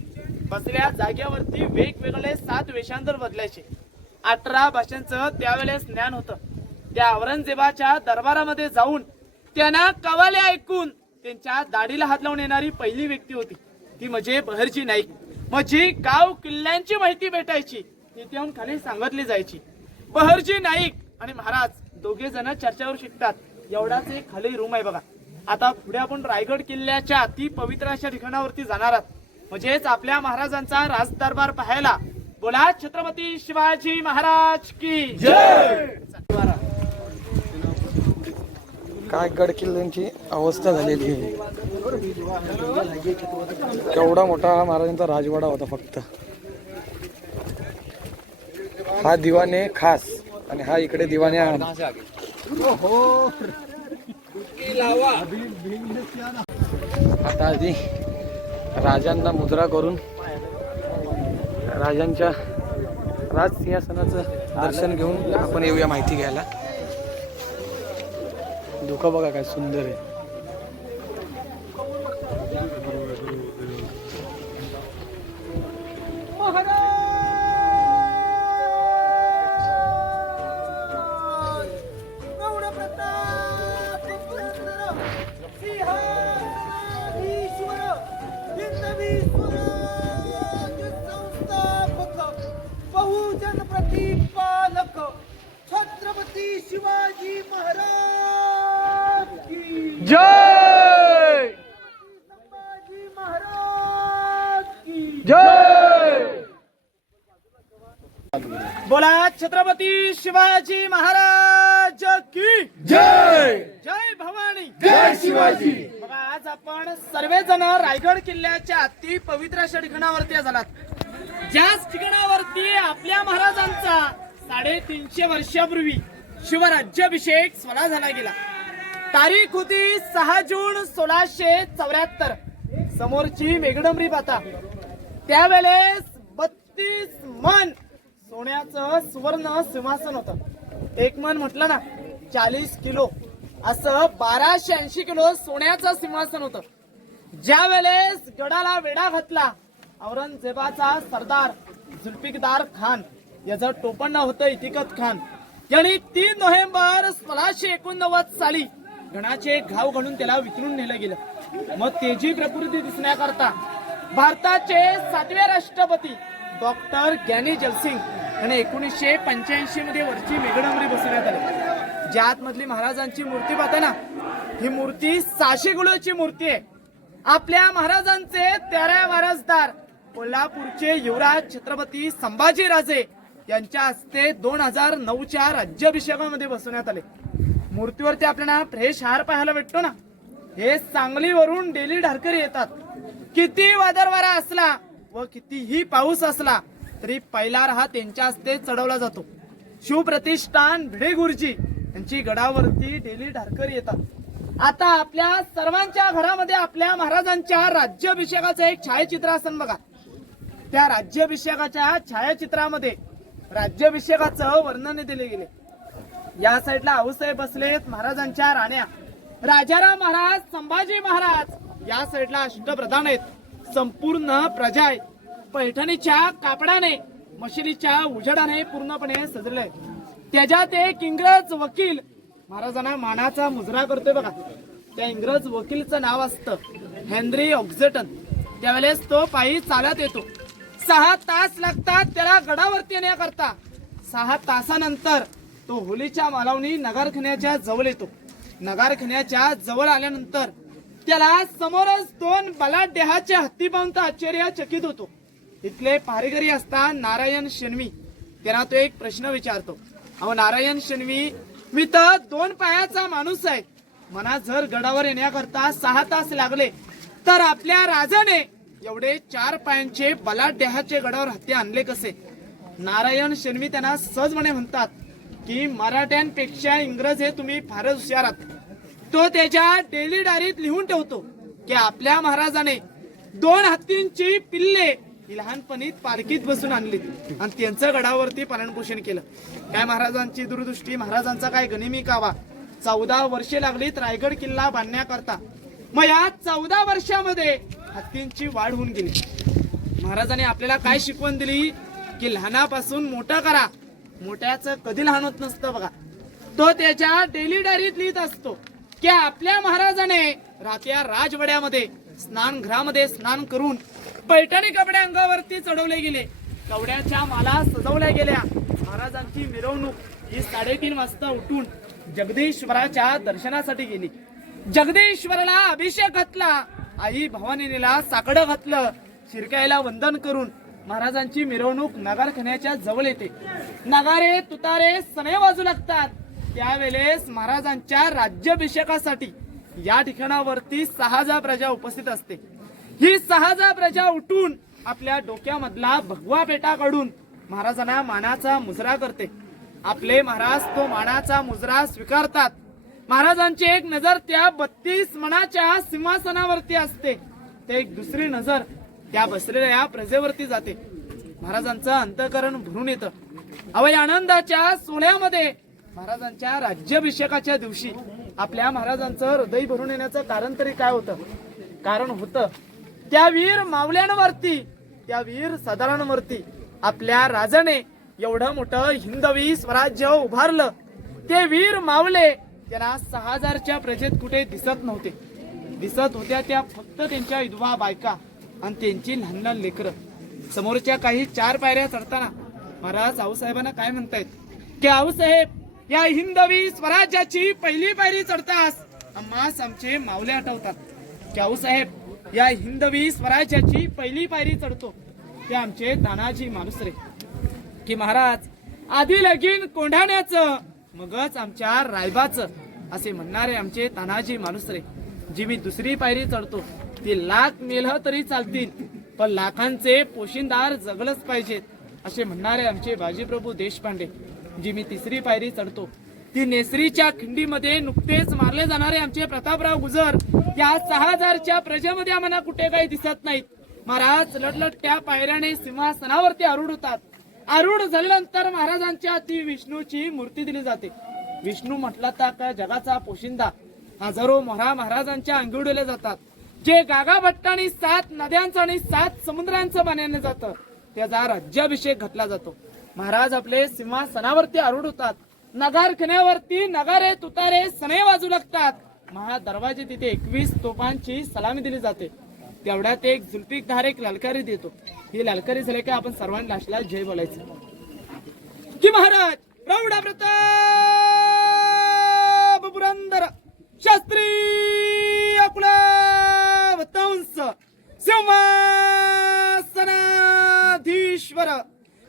बसल्या जाग्यावरती वेगवेगळे 7 वेषांतर बदलायचे. 18 भाषांचं त्यावेळेस ज्ञान होतं. त्या औरंगजेबाच्या दरबारामध्ये जाऊन त्यांना कवाले ऐकून त्यांच्या दाढीला हात लावून येणारी पहिली व्यक्ती होती. ती म्हणजे बहरजी नाईक. मग जी गाव किल्ल्यांची माहिती भेटायची तिथे येऊन खाली सांगितली जायची. बहरजी नाईक आणि महाराज दोघे जण चर्चावर शिकतात. एवढाच एक खाली रूम आहे बघा. आता पुढे आपण रायगड किल्ल्याच्या अति पवित्र अशा ठिकाणावरती जाणार आहात. म्हणजेच आपल्या महाराजांचा राजदरबार पाहायला. बोला छत्रपती शिवाजी महाराज की जय. काय गड किल्ल्यांची अवस्था झालेली आहे. केवढा मोठा हा महाराजांचा राजवाडा होता. फक्त हा दिवाने खास आणि हा इकडे दिवाने आम. आता आधी राजांना मुद्रा करून राजांच्या राजसिंहासनाचं दर्शन घेऊन आपण येऊया माहिती घ्यायला. धुकं बघा काय सुंदर आहे. बहुजन प्रतिपालक छत्रपती शिवाजी महाराज की जय. संभाजी महाराज की जय. बोला छत्रपती शिवाजी महाराज की जय. जय भवानी जय शिवाजी. बघा आज आपण सर्वजण रायगड किल्ल्याच्या अति पवित्र अशा ठिकाणावरती झालात. ज्याच ठिकाणावरती आपल्या महाराजांचा 350 वर्षापूर्वी शिवराज्याभिषेक सोहळा झाला गेला. तारीख होती 6 जून 1674. समोरची मेघडंबरी पाता. त्यावेळेस 32 मन सोन्याचं सुवर्ण सिंहासन होतं. एक मन म्हटलं ना 40 किलो, असं 1280 किलो सोन्याचं सिंहासन होतं. ज्या वेळेस गडाला वेढा घातला औरंगजेबाचा सरदार जुल्फिकार खान, याचं टोपण नाव होतं इतिकत खान, यांनी 3 नोव्हेंबर 1689 साली गणाचे घाव घालून त्याला वितरून नेलं गेलं. मग तेजी प्रकृती दिसण्याकरता भारताचे 7वे राष्ट्रपती डॉक्टर ग्यानी जलसिंग यांनी 1985 मध्ये वरची मेघडंबरी बसवण्यात आली. ज्या आतमधली महाराजांची मूर्ती पाहता ना, ही मूर्ती 600 किलोची मूर्ती आहे. आपल्या महाराजांचे 13 वारसदार कोल्हापूरचे युवराज छत्रपती संभाजीराजे यांच्या हस्ते 2009च्या राज्याभिषेकामध्ये बसवण्यात आले. मूर्तीवरती आपल्याला फ्रेश हार पाहायला भेटतो ना. हे सांगलीवरून डेली ढारकरी येतात. किती वादळवारा असला व कितीही पाऊस असला तरी पहिला हा त्यांच्या हस्ते चढवला जातो. शिवप्रतिष्ठान भिडे गुरुजी यांची गडावरती डेली ढारकरी येतात. आता आपल्या सर्वांच्या घरामध्ये आपल्या महाराजांच्या राज्याभिषेकाचं एक छायाचित्र असेल बघा. त्या राज्याभिषेकाच्या छायाचित्रामध्ये राज्याभिषेकाचं वर्णन दिले गेले. या साईडला आऊसाहेब बसलेत महाराजांच्या राण्या, राजाराम महाराज, संभाजी महाराज. या साईडला अष्टप्रधान आहेत. संपूर्ण प्रजा आहे. पैठणीच्या कापडाने, मशिलीच्या उजेडाने पूर्णपणे सजले. त्याच्यात एक इंग्रज वकील महाराजांना मानाचा मुजरा करतोय बघा. त्या इंग्रज वकीलचं नाव असतं हेनरी ऑक्झटन. त्यावेळेस तो पायी चालत येतो. 6 तास लागतात त्याला गडावरती येण्याकरता. 6 तासानंतर तो होलीच्या मालावणी नगारखान्याच्या जवळ येतो. नगारखान्याच्या जवळ आल्यानंतर त्याला समोरच 2 बलाढ्याचे हत्ती पाहून आश्चर्यचकित होतो. इथले पारेकरी असता नारायण शेणवी. त्यांना तो एक प्रश्न विचारतो, अहो नारायण शेणवी, मी तर 2 पायाचा माणूस आहे. मला जर गडावर येण्याकरता 6 तास लागले तर आपल्या राजाने एवढे 4 पायांचे बलाढ्याचे गडावर हत्ती आणले कसे? नारायण शेणवी त्यांना सहजपणे म्हणतात की मराठ्यांपेक्षा इंग्रज हे तुम्ही फारच हुशार आहात. तो त्याच्या डेली डायरीत लिहून ठेवतो की आपल्या महाराजाने 2 हत्तींची पिल्ले ही लहानपणी पालखीत बसून आणली आणि त्यांचं गडावरती पालनपोषण केलं. काय महाराजांची दूरदृष्टी, महाराजांचा काय गनिमी कावा. 14 वर्षे लागलीत रायगड किल्ला बांधण्याकरता. मग या 14 वर्षामध्ये हत्तींची वाढ होऊन गेली. महाराजांनी आपल्याला काय शिकवण दिली की लहानापासून मोठं करा. मोठ्याचं कधी लहान होत नसतं बघा. तो त्याच्या डेली डायरीत लिहित असतो की आपल्या महाराजाने रात्या राजवाड्यामध्ये स्नानगृहामध्ये स्नान करून पैठणी कपडे अंगावरती चढवले गेले, कवड्याच्या माला सजवल्या गेल्या. महाराजांची मिरवणूक ही 3:30 वाजता उठून जगदीश्वराच्या दर्शनासाठी गेली. जगदीश्वराला अभिषेक घातला, आई भवानीला साकडं घातलं. शिरकाईला वंदन करून महाराजांची मिरवणूक नगारखान्याच्या जवळ येते. नगारे तुतारे सनई वाजू लागतात. त्यावेळेस महाराजांच्या राज्याभिषेकासाठी या ठिकाणावरती 6,000 प्रजा उपस्थित असते. ही 6,000 प्रजा उठून आपल्या डोक्यामधला भगवा पेटा काढून महाराजांना मानाचा मुजरा करते. आपले महाराज तो मानाचा मुजरा स्वीकारतात. महाराजांची एक नजर त्या 32 मणाच्या सिंहासनावरती असते, ते एक दुसरी नजर त्या बसलेल्या प्रजेवरती जाते. महाराजांचं अंतःकरण भरून येतं. अवय आनंदाच्या सोहळ्यामध्ये महाराजांच्या राज्याभिषेकाच्या दिवशी आपल्या महाराजांचं हृदय भरून येण्याचं कारण तरी काय होतं? कारण होतं त्या वीर मावल्यांवरती, त्या वीर सदारांवरती आपल्या राजाने एवढं मोठं हिंदवी स्वराज्य उभारलं. ते वीर मावले त्यांना 6,000च्या प्रजेत कुठे दिसत नव्हते. दिसत होत्या त्या फक्त त्यांच्या विधवा बायका आणि त्यांची लहान लहान लेकरं. समोरच्या काही 4 पायऱ्या चढताना महाराज आऊसाहेबांना काय म्हणतायत की आऊसाहेब, या हिंदवी स्वराज्याची पहिली पायरी चढतास आम्हास आमचे मावले आठवतात. की आऊसाहेब, या हिंदवी स्वराज्याची पहिली पायरी चढतो ते आमचे तानाजी मालुसरे. की महाराज, आधी लगीन कोंढाण्याचं मगच आमच्या रायबाचं असे म्हणणारे आमचे तानाजी मालुसरे. जी मी दुसरी पायरी चढतो ती लाख मेलं तरी चालतील, पण लाखांचे पोशिंदार जगलच पाहिजेत असे म्हणणारे आमचे बाजीप्रभू देशपांडे. जी मी तिसरी पायरी चढतो ती नेसरीच्या खिंडीमध्ये नुकतेच मारले जाणारे आमचे प्रतापराव गुजर या 6,000च्या प्रजेमध्ये आम्हाला कुठे काही दिसत नाहीत. महाराज लटलट त्या पायऱ्याने सिंहासनावरती आरूढ होतात. आरूढ झाल्यानंतर महाराजांच्या ती विष्णूची मूर्ती दिली जाते. विष्णू म्हटला तर जगाचा पोशिंदा. हजारो मोहरा महाराजांच्या अंगी उडवले जातात. जे गागा भट्टाने 7 नद्यांचं आणि 7 समुद्रांचं बनवलं जातं त्याचा राज्याभिषेक घातला जातो. महाराज आपले सिंहासनावरती आरूढ होतात. नगारखान्यावरती नगारे तुतारे सनई वाजू लागतात. महादरवाजे तिथे 21 तोफांची सलामी दिली जाते. तेवढ्यात एक जुल्फिकार एक ललकारी देतो. ही ललकारी झाली की आपण सर्वांनी लाशला जय बोलायचं. की महाराज प्रौढ प्रताप पुरंदर शास्त्री अकुलावतंस सिंहासनाधीश्वर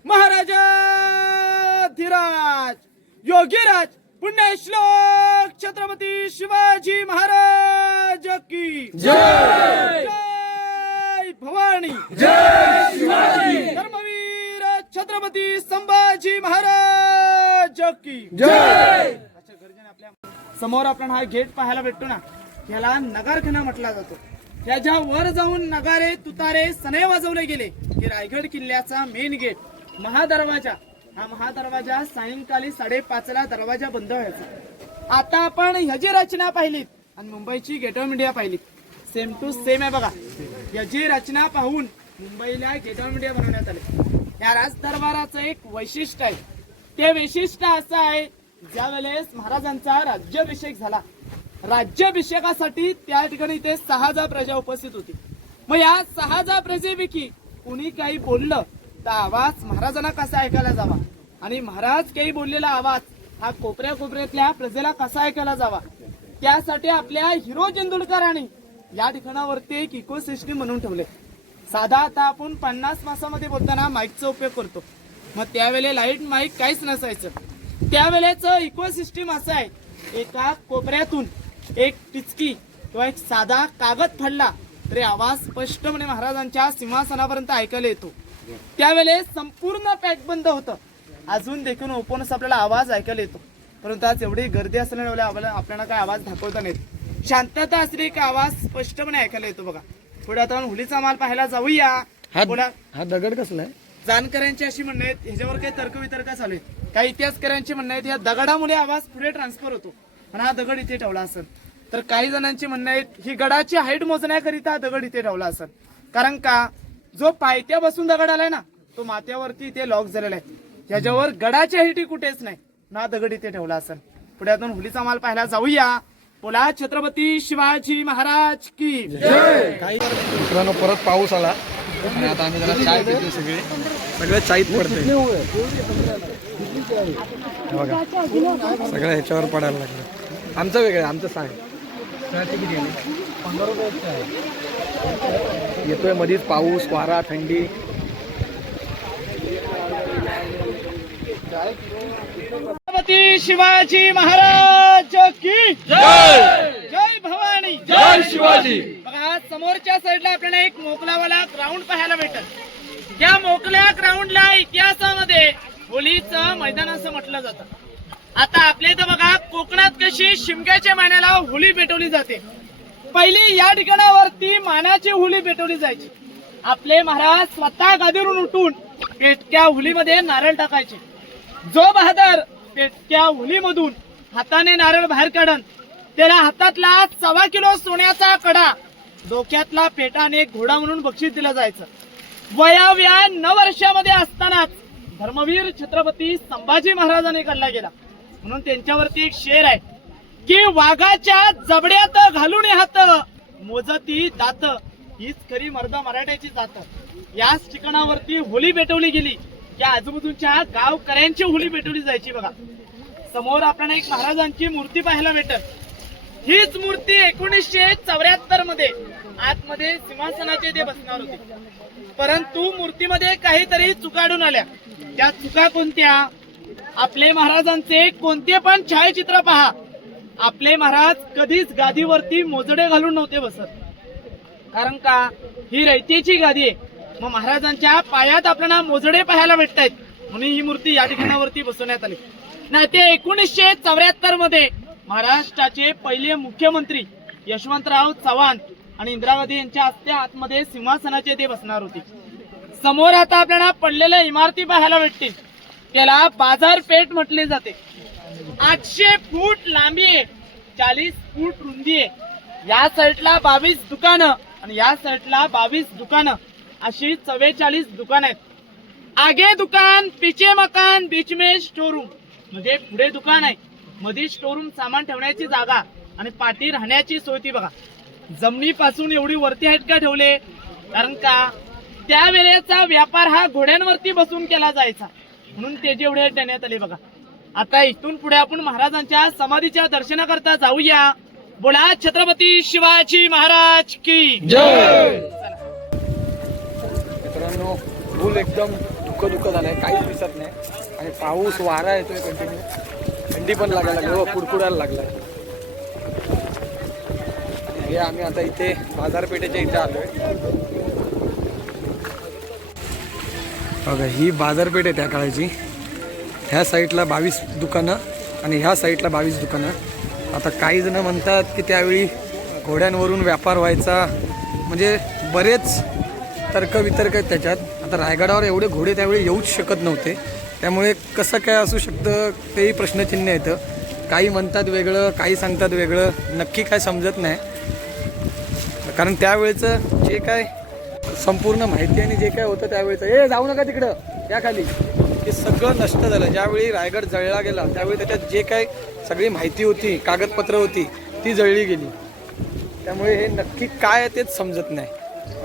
महाराजाधिराज योगीराज पुण्यश्लोक छत्रपती शिवाजी महाराज की जय. जय भवानी, जय शिवाजी. धर्मवीर छत्रपती संभाजी महाराज की जय. समोर आपण हा गेट पाहायला भेटतो ना, याला नगारखाना म्हटला जातो. त्याच्या वर जाऊन नगारे तुतारे सनई वाजवले गेले की रायगड किल्ल्याचा मेन गेट महादरवाजा. हा महादरवाजा सायंकाळी 5:30ला दरवाजा बंद व्हायचा. आता आपण ह्याची रचना पाहिलीत आणि मुंबईची गेट ऑफ इंडिया पाहिलीत. सेम टू सेम आहे बघा. याची रचना पाहून मुंबईला गेट ऑफ इंडिया बनवण्यात आले. या राजदरबाराचं एक वैशिष्ट्य आहे. ते वैशिष्ट्य असं आहे, ज्या वेळेस महाराजांचा राज्याभिषेक झाला, राज्याभिषेकासाठी त्या ठिकाणी इथे 6,000 प्रजा उपस्थित होती. मग या 6,000 प्रजेपैकी कुणी काही बोललं तर आवाज महाराजांना कसा ऐकायला जावा आणि महाराज काही बोललेला आवाज हा कोपऱ्या कोपऱ्यातल्या प्रजेला कसा ऐकायला जावा, त्यासाठी आपल्या हिरो जेंदुलकरांनी या ठिकाणावरती एक इकोसिस्टम बनवून ठेवले. साधा आता आपण 50 मासामध्ये बोलताना माईकचा उपयोग करतो, मग त्यावेळेला लाईट माईक काहीच नसायचं. त्यावेळेचं इकोसिस्टम असं आहे, एका कोपऱ्यातून एक टिचकी किंवा एक साधा कागद फाडला तरी आवाज स्पष्टपणे महाराजांच्या सिंहासनापर्यंत ऐकायला येतो. त्यावेळेस संपूर्ण पॅक बंद होतं. अजून देखील ओपनच आपल्याला आवाज ऐकायला येतो, परंतु आज एवढी गर्दी असल्यामुळे आपल्याला काय आवाज दाखवता नाहीत. शांतता असली की आवाज स्पष्टपणे ऐकायला येतो. बघा पुढे आता हुलीचा माल पाहायला जाऊया. हा दगड कसला आहे? जाणकारांची अशी म्हणणं आहेत, ह्याच्यावर काही तर्कवितर्क चालू आहेत. काही इतिहासकारांची म्हणणं आहेत, या दगडामुळे आवाज पुढे ट्रान्सफर होतो आणि हा दगड इथे ठेवला असेल. तर काही जणांची म्हणणं आहेत, ही गडाची हाईट मोजण्याकरिता हा दगड इथे ठेवला असेल. कारण का जो पायथ्या बसून दगड आलाय ना, तो माथ्यावरती इथे लॉक झालेला आहे. ह्याच्यावर गडाची हाईट कुठेच नाही, ना दगड इथे ठेवला असेल. पुढे आपण हुलीचा माल पाहायला जाऊया. बोला छत्रपती शिवाजी महाराज की जय. काही मित्रांनो परत पाऊस आला आणि आता आम्ही जरा चाय पितो सगळे चायत पडते बघा सगळं ह्याच्यावर पडायला लागलं. आमचं वेगळं आहे, आमचं सांग किती आहे? 15 रुपयाचं आहे. येतोय मधीच पाऊस वारा थंडी. छत्रपती शिवाजी महाराज की जय. जय भवानी जय शिवाजी. बघा समोरच्या साईडला आपल्याला एक मोकलावाला ग्राउंड पाहायला भेटल. त्या मोकल्या ग्राउंडला इतिहासामध्ये होलीचं मैदान असं म्हटलं जातं. आता आपल्या इथं बघा कोकणात कशी शिमग्याच्या महिन्याला होळी पेटवली जाते. पहिली या ठिकाणावरती मानाची होळी पेटवली जायची. आपले महाराज स्वतः गादीवरून उठून पेटक्या होलीमध्ये नारळ टाकायचे. जो बहादर पेटक्या होलीमधून हाताने नारळ बाहेर काढन त्याला हातातला 1.25 किलो सोन्याचा कडा, डोक्यातला पेटाने घोडा म्हणून बक्षीस दिलं जायचं. वयाव्या 9 वर्षामध्ये असतानाच धर्मवीर छत्रपती संभाजी महाराजांनी काढला गेला. म्हणून त्यांच्यावरती एक शेर आहे की वाघाच्या जबड्यात घालून हात मोजती दात, हीच खरी मर्द मराठ्याची जात. याच ठिकाणावरती होळी पेटवली गेली की आजूबाजूच्या गावकऱ्यांची होळी पेटवली जायची. बघा समोर आपल्याला एक महाराजांची मूर्ती पाहायला भेटल. हीच मूर्ती 1974 मध्ये आतमध्ये सिंहासनाचे ते बसणार होते. परंतु मूर्तीमध्ये काहीतरी चुका आढळून आल्या. त्या चुका कोणत्या? आपले महाराजांचे कोणते पण छायाचित्र पहा, आपले महाराज कधीच गादीवरती मोजडे घालून नव्हते बसत. कारण का ही रयतेची गादी आहे. मग महाराजांच्या पायात आपल्याला मोजडे पाहायला भेटतायत म्हणून ही मूर्ती या ठिकाणावरती बसवण्यात आली. नाही ते 1974 मध्ये महाराष्ट्राचे पहिले मुख्यमंत्री यशवंतराव चव्हाण आणि इंदिरा गांधी यांच्या हस्ते आतमध्ये सिंहासनाचे ते बसणार होते. समोर आता आपल्याला पडलेल्या इमारती पाहायला भेटतील. त्याला बाजारपेठ म्हटले जाते. 800 फूट लांबी आहे, 40 फूट रुंदी आहे. या साईडला 22 दुकानं आणि या साईडला 22 दुकानं अशी 44 दुकान आहेत. आगे दुकान, पीछे मकान, बीच में स्टोरूम. म्हणजे पुढे दुकान आहे, मध्ये स्टोरूम सामान ठेवण्याची जागा आणि पाठी राहण्याची सोय. ती बघा जमिनीपासून एवढी वरती आहेत का ठेवले? कारण का त्यावेळेचा व्यापार हा घोड्यांवरती बसून केला जायचा म्हणून ते जेवढे देण्यात आले. बघा आता इथून पुढे आपण महाराजांच्या समाधीच्या दर्शनाकरता जाऊया. बोला छत्रपती शिवाजी महाराज की जय. मित्रांनो फुल एकदम धुकं झालंय, काहीच दिसत नाही आणि पाऊस वारा येतोय कंटिन्यू. थंडी पण लागायला लागली, कुडकुडायला लागलाय. हे आम्ही आता इथे बाजारपेठेच्या इथे आलोय. बघा ही बाजारपेठ आहे त्या काळाची. ह्या साईडला 22 दुकानं आणि ह्या साईडला 22 दुकानं. आता काही जण म्हणतात की त्यावेळी घोड्यांवरून व्यापार व्हायचा, म्हणजे बरेच तर्कवितर्क आहेत त्याच्यात. आता रायगडावर एवढे घोडे त्यावेळी येऊच शकत नव्हते, त्यामुळे कसं काय असू शकतं तेही प्रश्नचिन्ह येतं. काही म्हणतात वेगळं, काही सांगतात वेगळं, नक्की काय समजत नाही. कारण त्यावेळेचं जे काय संपूर्ण माहिती आणि जे काय होतं त्यावेळेचं, जाऊ नका तिकडं या खाली, हे सगळं नष्ट झालं. ज्यावेळी रायगड जळला गेला त्यावेळी त्याच्यात जे काय सगळी माहिती होती, कागदपत्र होती, ती जळली गेली. त्यामुळे हे नक्की काय आहे तेच समजत नाही.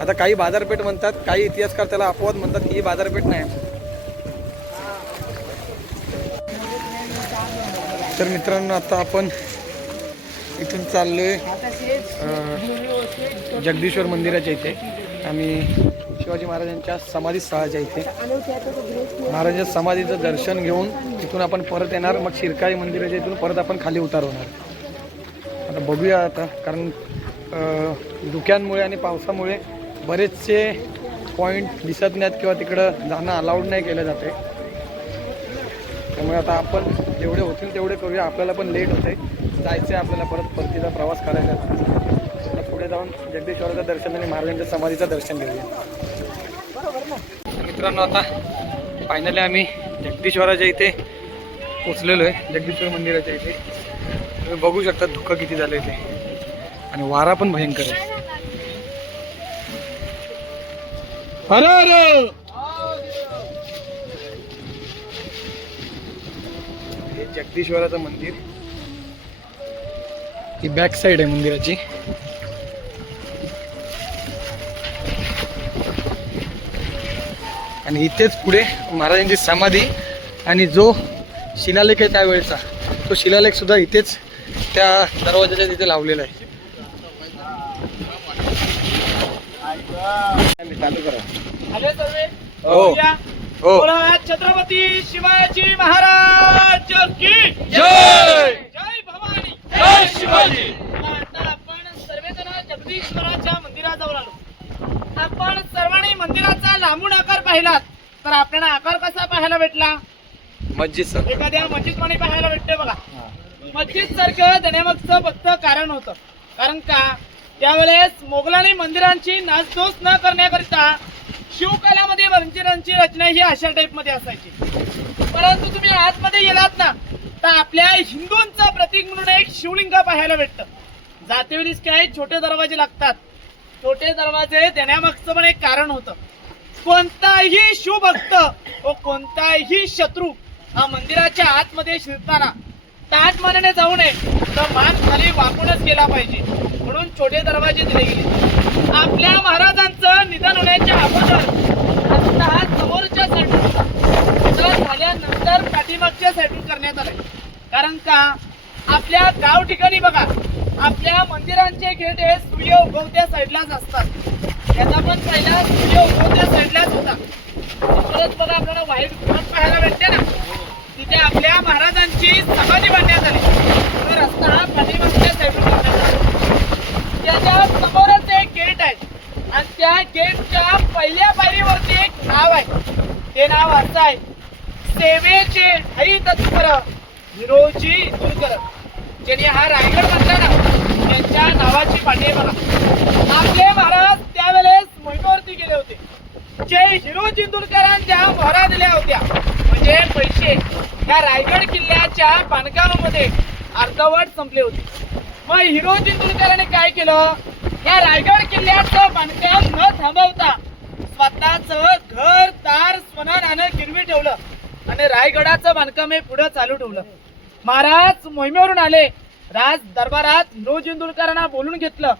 आता काही बाजारपेठ म्हणतात, काही इतिहासकार त्याला अपवाद म्हणतात की ही बाजारपेठ नाही. तर मित्रांनो आता आपण इथून चाललोय जगदीश्वर मंदिराच्या इथे. आम्ही शिवाजी महाराजांच्या समाधी स्थळाच्या इथे महाराजांच्या समाधीचं दर्शन घेऊन तिथून आपण परत येणार. मग शिरकाई मंदिराच्या इथून परत आपण खाली उतरवणार. आता बघूया आता, कारण धुक्यांमुळे आणि पावसामुळे बरेचसे पॉईंट दिसत नाहीत किंवा तिकडं जाणं अलाउड नाही केलं जाते. त्यामुळे आता आपण जेवढे होतील तेवढे करूया. आपल्याला पण लेट होते, जायचं आहे आपल्याला परत परतीचा प्रवास करायचा. आता पुढे जाऊन जगदीश्वराचं दर्शन आणि महाराजांच्या समाधीचं दर्शन घेऊया. मित्रांनो आता फायनली आम्ही जगदीश्वराच्या इथे पोचलेलो आहे, जगदीश्वर मंदिराच्या इथे. तुम्ही बघू शकता धुकं किती झालं इथे आणि वारा पण भयंकर आहे. अरे हे जगदीश्वराचं मंदिर, ही बॅक साईड आहे मंदिराची. आणि इथेच पुढे महाराजांची समाधी आणि जो शिलालेख आहे त्यावेळेचा तो शिलालेख सुद्धा इथेच त्या दरवाजाच्या तिथे लावलेला आहे. आले सर्वे? हो. बोलूया. हो. बोला छत्रपती शिवाजी महाराज की जय जय भवानी जय शिवाजी. आता आपण सर्वजण जगदीश्वराच्या मंदिराजवळ आलो. आपण सर्वांनी मंदिराचा लांबून आकार पाहिलात तर आपल्याला आकार कसा पाहायला भेटला? मस्जिद सर. एखाद्या मस्जिदमध्ये पाहायला भेटते बघा. मस्जिद सारखं देण्यामागचं फक्त कारण होतं. कारण का त्यावेळेस मोगलांनी मंदिरांची नासधूस न करण्याकरिता शिवकालामध्ये मंदिरांची रचना ही अशा टाइप मध्ये असायची. परंतु तुम्ही आतमध्ये गेलात ना तर आपल्या हिंदूंचं प्रतीक म्हणून एक शिवलिंग पाहायला भेटतं. जातेवेळीस काय छोटे दरवाजे लागतात. छोटे दरवाजे देण्यामागचं पण एक कारण होतं. कोणताही शिवभक्त व कोणताही शत्रू हा मंदिराच्या आतमध्ये शिरताना ताट मानेने जाऊ नये तर मान खाली वाकूनच गेला पाहिजे म्हणून छोटे दरवाजे दिले गेले. आपल्या महाराजांचं निधन होण्याच्या अगोदर आता समोरच्या साईडून झाल्यानंतर पाठीमागच्या साईडून करण्यात आले. कारण का आपल्या गाव ठिकाणी बघा आपल्या मंदिरांचे गेट हे सूर्य उगवत्या साईडलाच असतात. याचा पण पहिला सूर्य उगवत्या साईडलाच होता. परत बघा आपल्याला व्हाईट फ्लॅग पाहायला भेटते ना तिथे आपल्या महाराजांची समाधी बांधण्यात आली. तर रस्ता हा पाठीमागच्या साईडून करण्यात आला. त्याच्या समोरच एक गेट आहे आणि त्या गेटच्या पहिल्या पायरीवरती एक नाव आहे. ते नाव असं आहे सेवेचे हरी तत्पर हिरोजी इंदुरकर. ज्यांनी हा रायगड बांधला ना त्यांच्या नावाची पाठी बघा. आपले महाराज त्यावेळेस मोहिमेवरती गेले होते. जे हिरोजी इंदुरकरांच्या मोहरा दिल्या होत्या म्हणजे पैसे या रायगड किल्ल्याच्या बांधकामामध्ये अर्धवट संपले होते. मग हिरोजी इंदुरकरांनी काय केलं या रायगड किल्ल्याचं बांधकाम न थांबवता स्वतःच घर दार सोनं नाणं गिरवी ठेवलं आणि रायगडाचं बांधकाम हे पुढे चालू ठेवलं. महाराज मोहिमेवरून आले. राज दरबारात हिरोजी इंदुरकरांना बोलून घेतलं.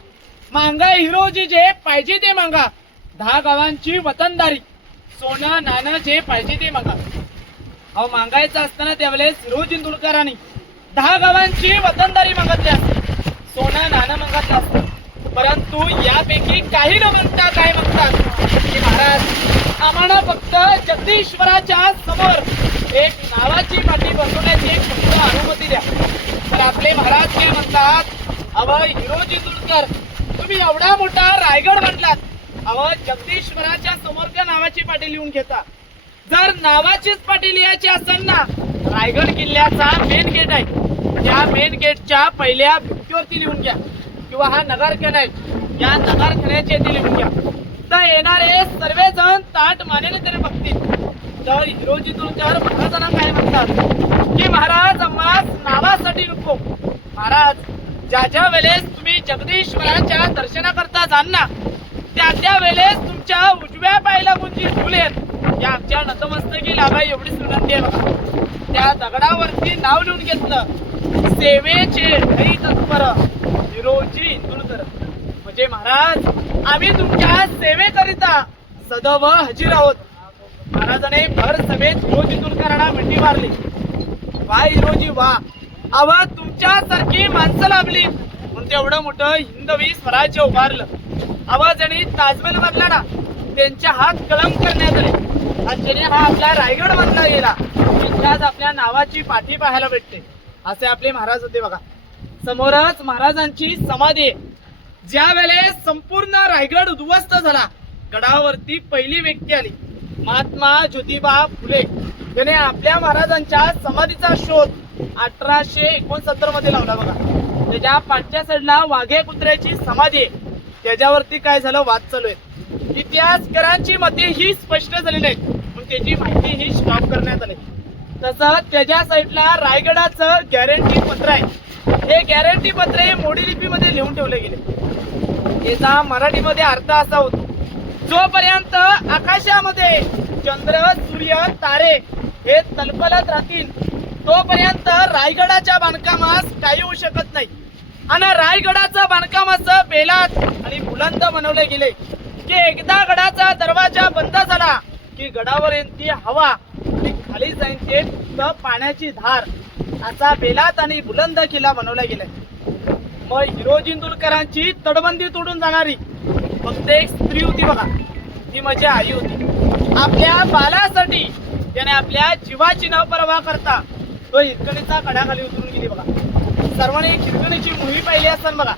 मांगा हिरोजी जे पाहिजे ते मागा. 10 गावांची वतनदारी सोनं नाणं जे पाहिजे ते मागा. अहो मागायचं असताना त्यावेळेस हिरोजी इंदुरकरांनी 10 गावांची वतनदारी मागितली असते सोनं नाणं मागितलं असतं. परंतु यापैकी काही न म्हणता काय म्हणतात की महाराज आम्हाला फक्त जगदीश्वराच्या समोर एक नावाची पाठी बसवण्याची एक फक्त अनुमती द्या. तर आपले महाराज काय म्हणतात अव हिरोजी इंदुरकर तुम्ही एवढा मोठा रायगड बांधलात. अव जगदीश्वराच्या समोर त्या नावाची पाटी लिहून घेता. जर नावाचीच पाटी लिहायची असेल ना रायगड किल्ल्याचा मेन गेट आहे त्या मेन गेटच्या पहिल्या भिंतीवरती लिहून घ्या किंवा हा नगरखेडा आहे या नगरखेड्याच्या इथे लिहून घ्या. तर येणारे सर्वजण ताट मानेने तरी बघतील. तर हिरोजी इंदुरकर महाराजांना काय म्हणतात की महाराज आम्हास नावासाठी नको. महाराज ज्या वेळेस तुम्ही जगदीश्वराच्या दर्शनाकरता जाल ना त्या वेळेस तुमच्या उजव्या पायाला जी फुल आहेत या आमच्या नतमस्तकी लाभा एवढीच विनंती आहे बघा. त्या दगडावरती नाव लिहून घेतलं सेवेचे हरी तत्पर हिरोजी इंदुरकर. म्हणजे महाराज आम्ही तुमच्या सेवेकरिता सदैव हजीर आहोत. महाराजाने भर सभेत हिरोजी इंदुरकरांना मिठी मारली. वा हिरोजी वा. अव तुमच्यासारखी माणसं लाभली म्हणून तेवढं मोठं हिंदवी स्वराज्य उभारलं. ज्यांनी ताजमहल बांधला ना त्यांच्या हात कलम करण्यात आले आणि ज्याने हा आपला रायगड बांधला गेला त्यांच्याच आपल्या नावाची पाठी पाहायला भेटते. असे आपले महाराज होते बघा. समोरच महाराजांची समाधी. ज्या वेळेस संपूर्ण रायगड उद्ध्वस्त झाला गडावरती पहिली व्यक्ती आली महात्मा ज्योतिबा फुले. त्याने आपल्या महाराजांच्या समाधीचा शोध 1869 मध्ये लावला बघा. त्याच्या पाठच्या साईडला वाघे कुत्र्याची समाधी आहे. त्याच्यावरती काय झालं वाद चालू आहे. इतिहासकारांची मते ही स्पष्ट झाली नाहीत म्हणून त्याची माहिती ही स्टॉप करण्यात आली. तसंच त्याच्या साईडला रायगडाचं गॅरंटी पत्र आहे. हे गॅरंटी पत्र हे मोडी लिपीमध्ये लिहून ठेवले गेले. याचा मराठीमध्ये अर्थ असा होतो जोपर्यंत आकाशामध्ये चंद्र सूर्य तारे हे तलपलत राहतील तोपर्यंत रायगडाच्या बांधकामास काही होऊ शकत नाही. आणि रायगडाचं बांधकाम असं बेलात आणि बुलंद बनवले गेले की एकदा गडाचा दरवाजा बंद झाला की गडावर येईन ती हवा आणि खाली जाईन ते फक्त पाण्याची धार असा बेलात आणि बुलंद किल्ला बनवला गेलाय. मग हिरोजी इंदुलकरांची तटबंदी तोडून जाणारी फक्त एक स्त्री होती बघा, ती माझी आई होती. आपल्या बालासाठी त्याने आपल्या जीवाची न पर्वा करता तो हिरकणीचा कडाखाली उतरून गेली बघा. सर्वांनी हिरकणीची मूवी पाहिली असेल बघा.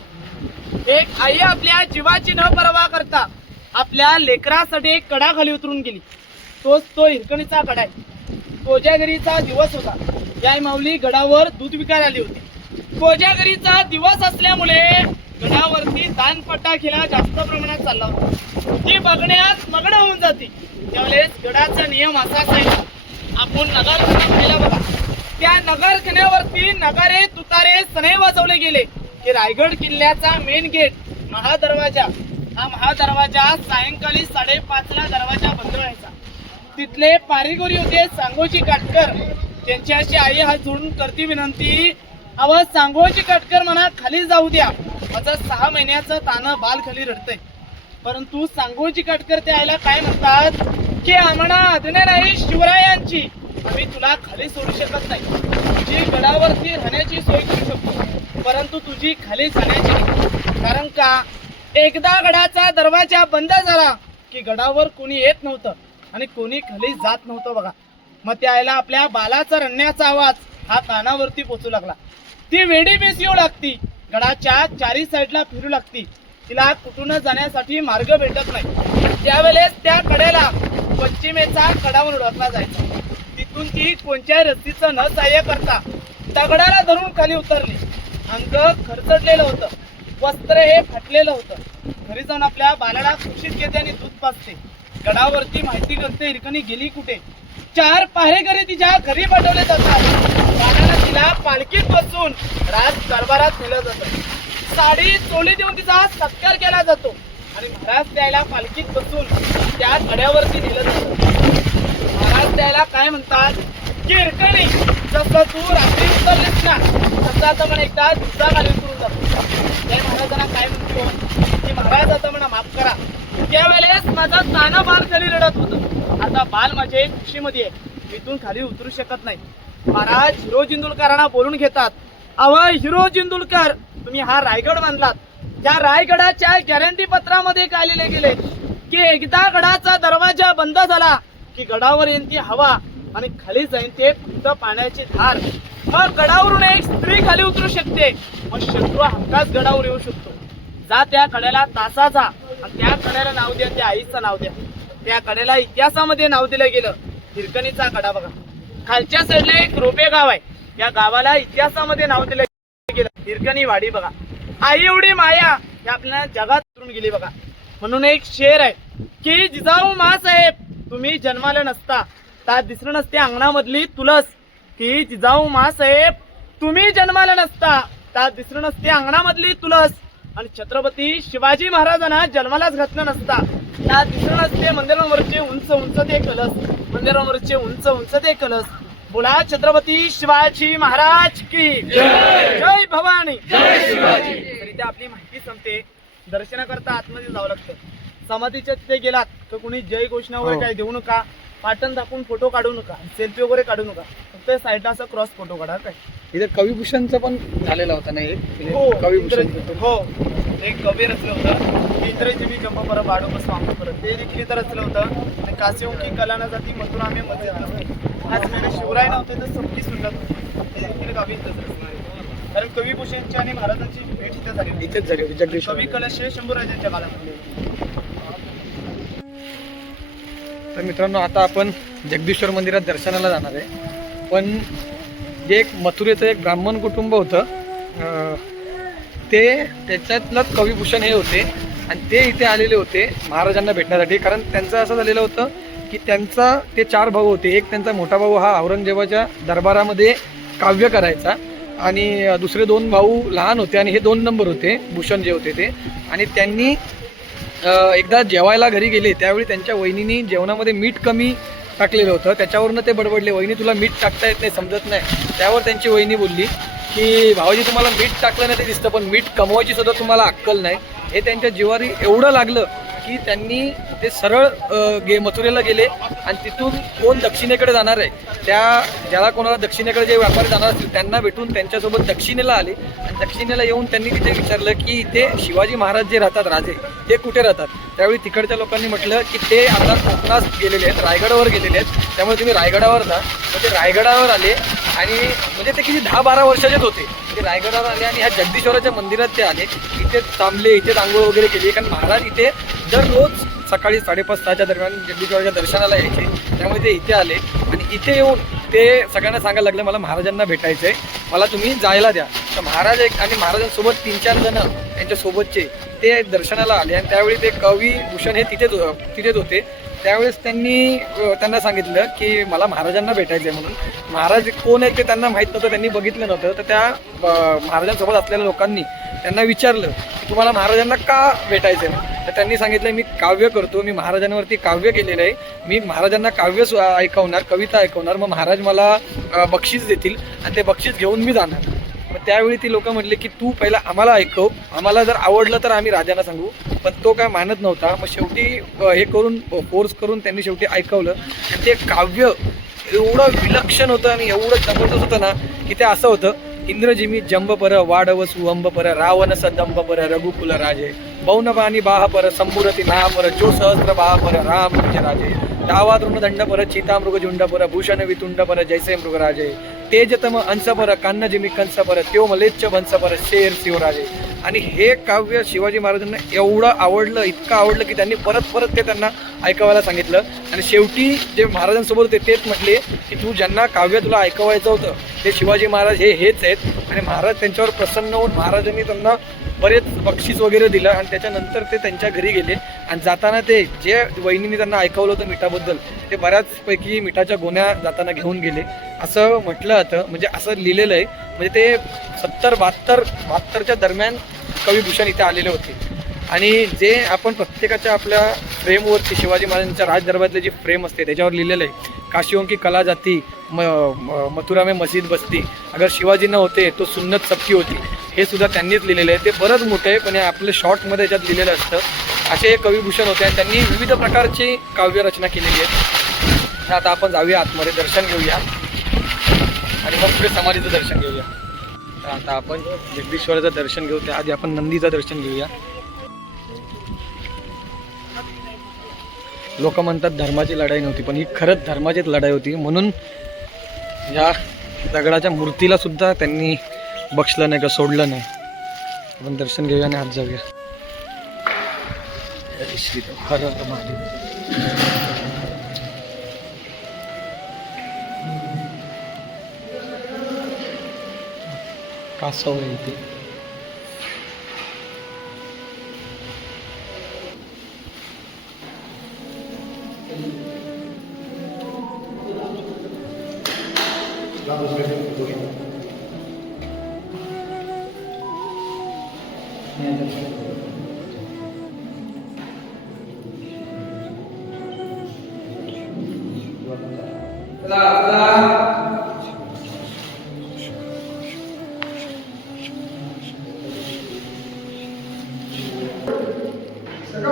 एक आई आपल्या जीवाची न पर्वा करता आपल्या लेकरासाठी एक कडा खाली उतरून गेली. तोच तो हिरकणीचा कडा आहे. कोजागरीचा दिवस होता. या माऊली गडावर दूध विकायला आली होती. कोजागरीचा दिवस असल्यामुळे गडावरती दानपट्टा खेळा जास्त प्रमाणात चालला होता. ती बघण्यात मग्न होऊन जाते. त्यावेळेस गडाचा नियम असाच आहे, आपण नगरखाना पाहिला बघा. त्या नगरखान्यावरती नगारे तुतारे सनई वाजवले गेले की रायगड किल्ल्याचा मेन गेट महादरवाजा, हा महादरवाजा सायंकाळी 5:30ला दरवाजा बंद व्हायचा. तिथले पारिगोरी होते सांगोजी काटकर. त्यांच्याशी आई हात जोडून करती विनंती, अव सांगोजी काटकर म्हणा खाली जाऊ द्या, माझं 6 महिन्याचं तानं बाल खाली रडतंय. परंतु सांगोजी काटकर त्या आईला काय म्हणतात की आम्हाला आज्ञा नाही शिवरायांची, आम्ही तुला खाली सोडू शकत नाही. तुझी गडावरती राहण्याची सोय करू शकतो, परंतु तुझी खाली जाण्याची नाही. कारण का एकदा गडाचा दरवाजा बंद झाला की गडावर कोणी येत नव्हतं आणि कोणी खाली जात नव्हतं बघा. मग त्या आईला आपल्या बालाचा रडण्याचा आवाज हा कानावरती पोचू लागला. ती वेडी बेस येऊ लागती, गडाच्या चारी साईडला फिरू लागती. तिला कुठून जाण्यासाठी मार्ग भेटत नाही. त्यावेळेस त्या कडेला पश्चिमेचा कडा म्हणून ओळखला जायचा. तिथून ती कोणत्या रस्तीचं न सहाय्य करता दगडाला धरून खाली उतरली. अंग खरचडलेलं होतं, वस्त्र हे फाटलेलं होतं. घरी जाऊन आपल्या बालाला खुशीत घेते आणि दूध पाजते. गडावरती माहिती करते हिरकणी गेली कुठे. 4 पहारेकरी तिच्या घरी पाठवले जातात. बालाला तिला पालखीत बसून राज दरबारात नेलं जातं. साडी चोली देऊन तिचा सत्कार केला जातो आणि महाराज त्याला पालखीत बसून त्या कड्यावरती नेलं जातं. महाराज त्याला काय म्हणतात की हिरकणी, जसं तू रात्री उतरलीस ना तसं आता म्हणा एकदा दुसरा खाली उतरून जातो. त्या महाराजांना काय म्हणतो की महाराज आता म्हणा माफ करा, त्यावेळेस माझा ताना बाल खाली रडत होतं, आता बाल माझे खुशीमध्ये आहे, इथून खाली उतरू शकत नाही. महाराज हिरोजी इंदुलकरांना बोलून घेतात, अव हिरोजी इंदुलकर, तुम्ही हा रायगड बांधलात, त्या रायगडाच्या गॅरंटी पत्रामध्ये काय लिहिले गेले की एकदा गडाचा दरवाजा बंद झाला की गडावर येईन ती हवा आणि खाली जाईन ते फक्त पाण्याची धार. मग गडावरून एक स्त्री खाली उतरू शकते, मग शत्रू हमखास गडावर येऊ शकतो. जा त्या कड्याला तासाचा आणि त्या कड्याला नाव द्या, त्या आईचं नाव द्या. त्या कड्याला इतिहासामध्ये नाव दिलं गेलं हिरकणीचा कडा बघा. खालच्या साईडला एक रोपे गाव आहे, या गावाला इतिहासामध्ये नाव दिलं गेलं हिरकणी वाडी बघा. आई एवढी माया हे आपल्याला जगात उतरून गेली बघा. म्हणून एक शेर आहे की जिजाऊ मासाहेब तुम्ही जन्माला नसता ता दिसणं नसते अंगणामधली तुलस, की जिजाऊ मासाहेब तुम्ही जन्माला नसता ता दिसणं नसते अंगणामधली तुलस. आणि छत्रपती शिवाजी महाराजांना जन्मालाच घातलं नसता ता दिसणं नसते मंदिरावरचे उंच उंच ते कलस, मंदिरावरचे उंच उंच ते कलस. बोला छत्रपती शिवाजी महाराज की जय भवानी जय शिवाजी. तरी ते आपली माहिती संपते. दर्शनाकरता आतमध्ये जावं लागतं. समाधीच्या तिथे गेलात तर कुणी जय घोषणा वगैरे काही देऊ नका, पाटण दाखवून फोटो काढू नका, सेल्फी वगैरे काढू नका. फक्त साईडला असं क्रॉस फोटो काढा. काय इथे कविभूषणचं पण झालेला होता ना एक हो कविभूषण. हो एक कवी रचलं होतं इतर जीवी गंप परत बाडो बस वांग परत, ते देखील इथं रचलं होतं. आणि कासियों की कला न जाती मथुरा आम्ही मस्जिद आज महिना शिवराय नव्हते तर सबकी सुटत होती, ते देखील कवी इथंच रचणार आहे. कारण कविभूषणची आणि महाराजांची भेट इथे झाली होती. इथेच झाली होती जगदीश. कवी कलश शंभूराजांच्या काळामध्ये. तर मित्रांनो आता आपण जगदीश्वर मंदिरात दर्शनाला जाणार आहे. पण जे एक मथुरेचं एक ब्राह्मण कुटुंब होतं ते त्याच्यातलं कविभूषण हे होते आणि ते इथे आलेले होते महाराजांना भेटण्यासाठी. कारण त्यांचं असं झालेलं होतं की त्यांचा ते 4 भाऊ होते. एक त्यांचा मोठा भाऊ हा औरंगजेबाच्या दरबारामध्ये काव्य करायचा आणि दुसरे 2 भाऊ लहान होते आणि हे 2 नंबर होते भूषण जे होते ते. आणि त्यांनी एकदा जेवायला घरी गेले त्यावेळी त्यांच्या वहिनीने जेवणामध्ये मीठ कमी टाकलेलं होतं. त्याच्यावरनं ते बडबडले, वहिनी तुला मीठ टाकता येत नाही, समजत नाही. त्यावर त्यांची वहिनी बोलली की भावाजी तुम्हाला मीठ टाकलं नाही ते दिसतं, पण मीठ कमवायची सुद्धा तुम्हाला अक्कल नाही. हे त्यांच्या जिवारी एवढं लागलं की त्यांनी ते सरळ मथुरेला गेले आणि तिथून कोण दक्षिणेकडे जाणार आहे ज्याला कोणाला दक्षिणेकडे जे व्यापारी जाणार असतील त्यांना भेटून त्यांच्यासोबत दक्षिणेला आले आणि दक्षिणेला येऊन त्यांनी तिथे विचारलं की इथे शिवाजी महाराज जे राहतात राजे ते कुठे राहतात. त्यावेळी तिकडच्या लोकांनी म्हटलं की ते आता कोकणात गेलेले आहेत, रायगडावर गेलेले आहेत, त्यामुळे तुम्ही रायगडावर जा. म्हणजे रायगडावर आले आणि म्हणजे ते किती 10-12 वर्षाचेच होते. ते रायगडावर आले आणि ह्या जगदीश्वराच्या मंदिरात ते आले, इथे थांबले, इथे आंघोळ वगैरे केली. कारण महाराज इथे दररोज सकाळी 5:30-6च्या दरम्यान जगदीश्वराच्या दर्शनाला यायचे. त्यामुळे ते इथे आले आणि इथे येऊन ते सगळ्यांना सांगायला लागले मला महाराजांना भेटायचं आहे, मला तुम्ही जायला द्या. तर महाराज आणि महाराजांसोबत 3-4 जण त्यांच्यासोबतचे ते दर्शनाला आले आणि त्यावेळी ते कवी भूषण हे तिथेच होते. त्यावेळेस त्यांना सांगितलं की मला महाराजांना भेटायचं आहे म्हणून. महाराज कोण आहेत ते त्यांना माहीत नव्हतं, त्यांनी बघितलं नव्हतं. तर त्या महाराजांसोबत असलेल्या लोकांनी त्यांना विचारलं की तुम्हाला महाराजांना का भेटायचं आहे. तर त्यांनी सांगितलं मी काव्य करतो, मी महाराजांवरती काव्य केलेलं आहे, मी महाराजांना काव्य ऐकवणार, कविता ऐकवणार, मग महाराज मला बक्षीस देतील आणि ते बक्षीस घेऊन मी जाणार. मग त्यावेळी ती लोक म्हटले की तू पहिला आम्हाला ऐकव, आम्हाला जर आवडलं तर आम्ही राजांना सांगू. पण तो काय मानत नव्हता. मग शेवटी हे करून फोर्स करून त्यांनी शेवटी ऐकवलं आणि ते काव्य एवढं विलक्षण होतं आणि एवढं जबरदस्त होतं ना की ते असं होतं इंद्रजिमी जंबपर वाडव सुहंबपर रावण सदंबपर रघुकुल राजे पौनपानी बाहपर संबुरती नापर जो सहस्र बाहपर राम राजे डावा तृणदंडपर चितामृगजुंडपर भूषण वितुंडपर जैसे मृगराजे तेजतम अंशपर कान्नजिमी कंसपर त्यो मलेच्छ भंसपर शेर शिवराजे. आणि हे काव्य शिवाजी महाराजांना एवढं आवडलं, इतकं आवडलं की त्यांनी परत ते त्यांना ऐकवायला सांगितलं. आणि शेवटी जे महाराजांसोबत होते तेच म्हटले की तू ज्यांना काव्य तुला ऐकवायचं होतं ते शिवाजी महाराज हेच आहेत. आणि महाराज त्यांच्यावर प्रसन्न होऊन महाराजांनी त्यांना बरेच बक्षीस वगैरे दिलं आणि त्याच्यानंतर ते त्यांच्या घरी गेले. आणि जाताना ते जे वहिनीने त्यांना ऐकवलं होतं मिठाबद्दल ते बऱ्याचपैकी मिठाच्या गोण्या जाताना घेऊन गेले असं म्हटलं जातं. म्हणजे असं लिहिलेलं आहे. म्हणजे ते 70-72च्या दरम्यान कवी भूषण इथे आलेले होते. आणि जे आपण प्रत्येकाच्या आपल्या फ्रेमवरती शिवाजी महाराजांच्या राजदरबारातले जी फ्रेम असते त्याच्यावर लिहिलेलं आहे काशियों की कला जाती मथुरा में मस्जिद बसती अगर शिवाजी न होते तो सुन्नत सबकी होती. हे सुद्धा त्यांनीच लिहिलेलं आहे. ते बरंच मोठं आहे पण हे आपलं शॉर्टमध्ये याच्यात लिहिलेलं असतं. असे कविभूषण होते आणि त्यांनी विविध प्रकारची काव्यरचना केलेली आहे. आता आपण जाऊया आतमध्ये, दर्शन घेऊया आणि मग पुढे समाधीचं दर्शन घेऊया. तर आता आपण जगदीश्वराचं दर्शन घेऊ त्याआधी आपण नंदीचं दर्शन घेऊया. लोक म्हणतात धर्माची लढाई नव्हती पण ही खरंच धर्माचीच लढाई होती. म्हणून या दगडाच्या मूर्तीला सुद्धा त्यांनी बक्षलं नाही का सोडलं नाही. आपण दर्शन घेऊया आणि आत जाऊया. हर हर महादेव. कासव आहे इथे.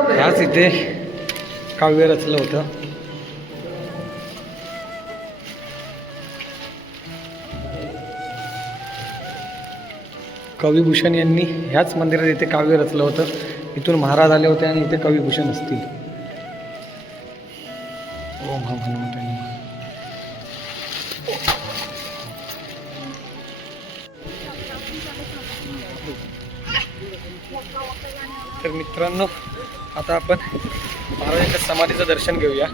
ह्याच इथे काव्य रचलं होतं. कविभूषण यांनी ह्याच मंदिरात इथे काव्य रचलं होतं. इथून महाराज आले होते आणि इथे कविभूषण असतील. ओम हा हनुमंत. तर मित्रांनो आता आपण महाराजांच्या समाधीचं दर्शन घेऊया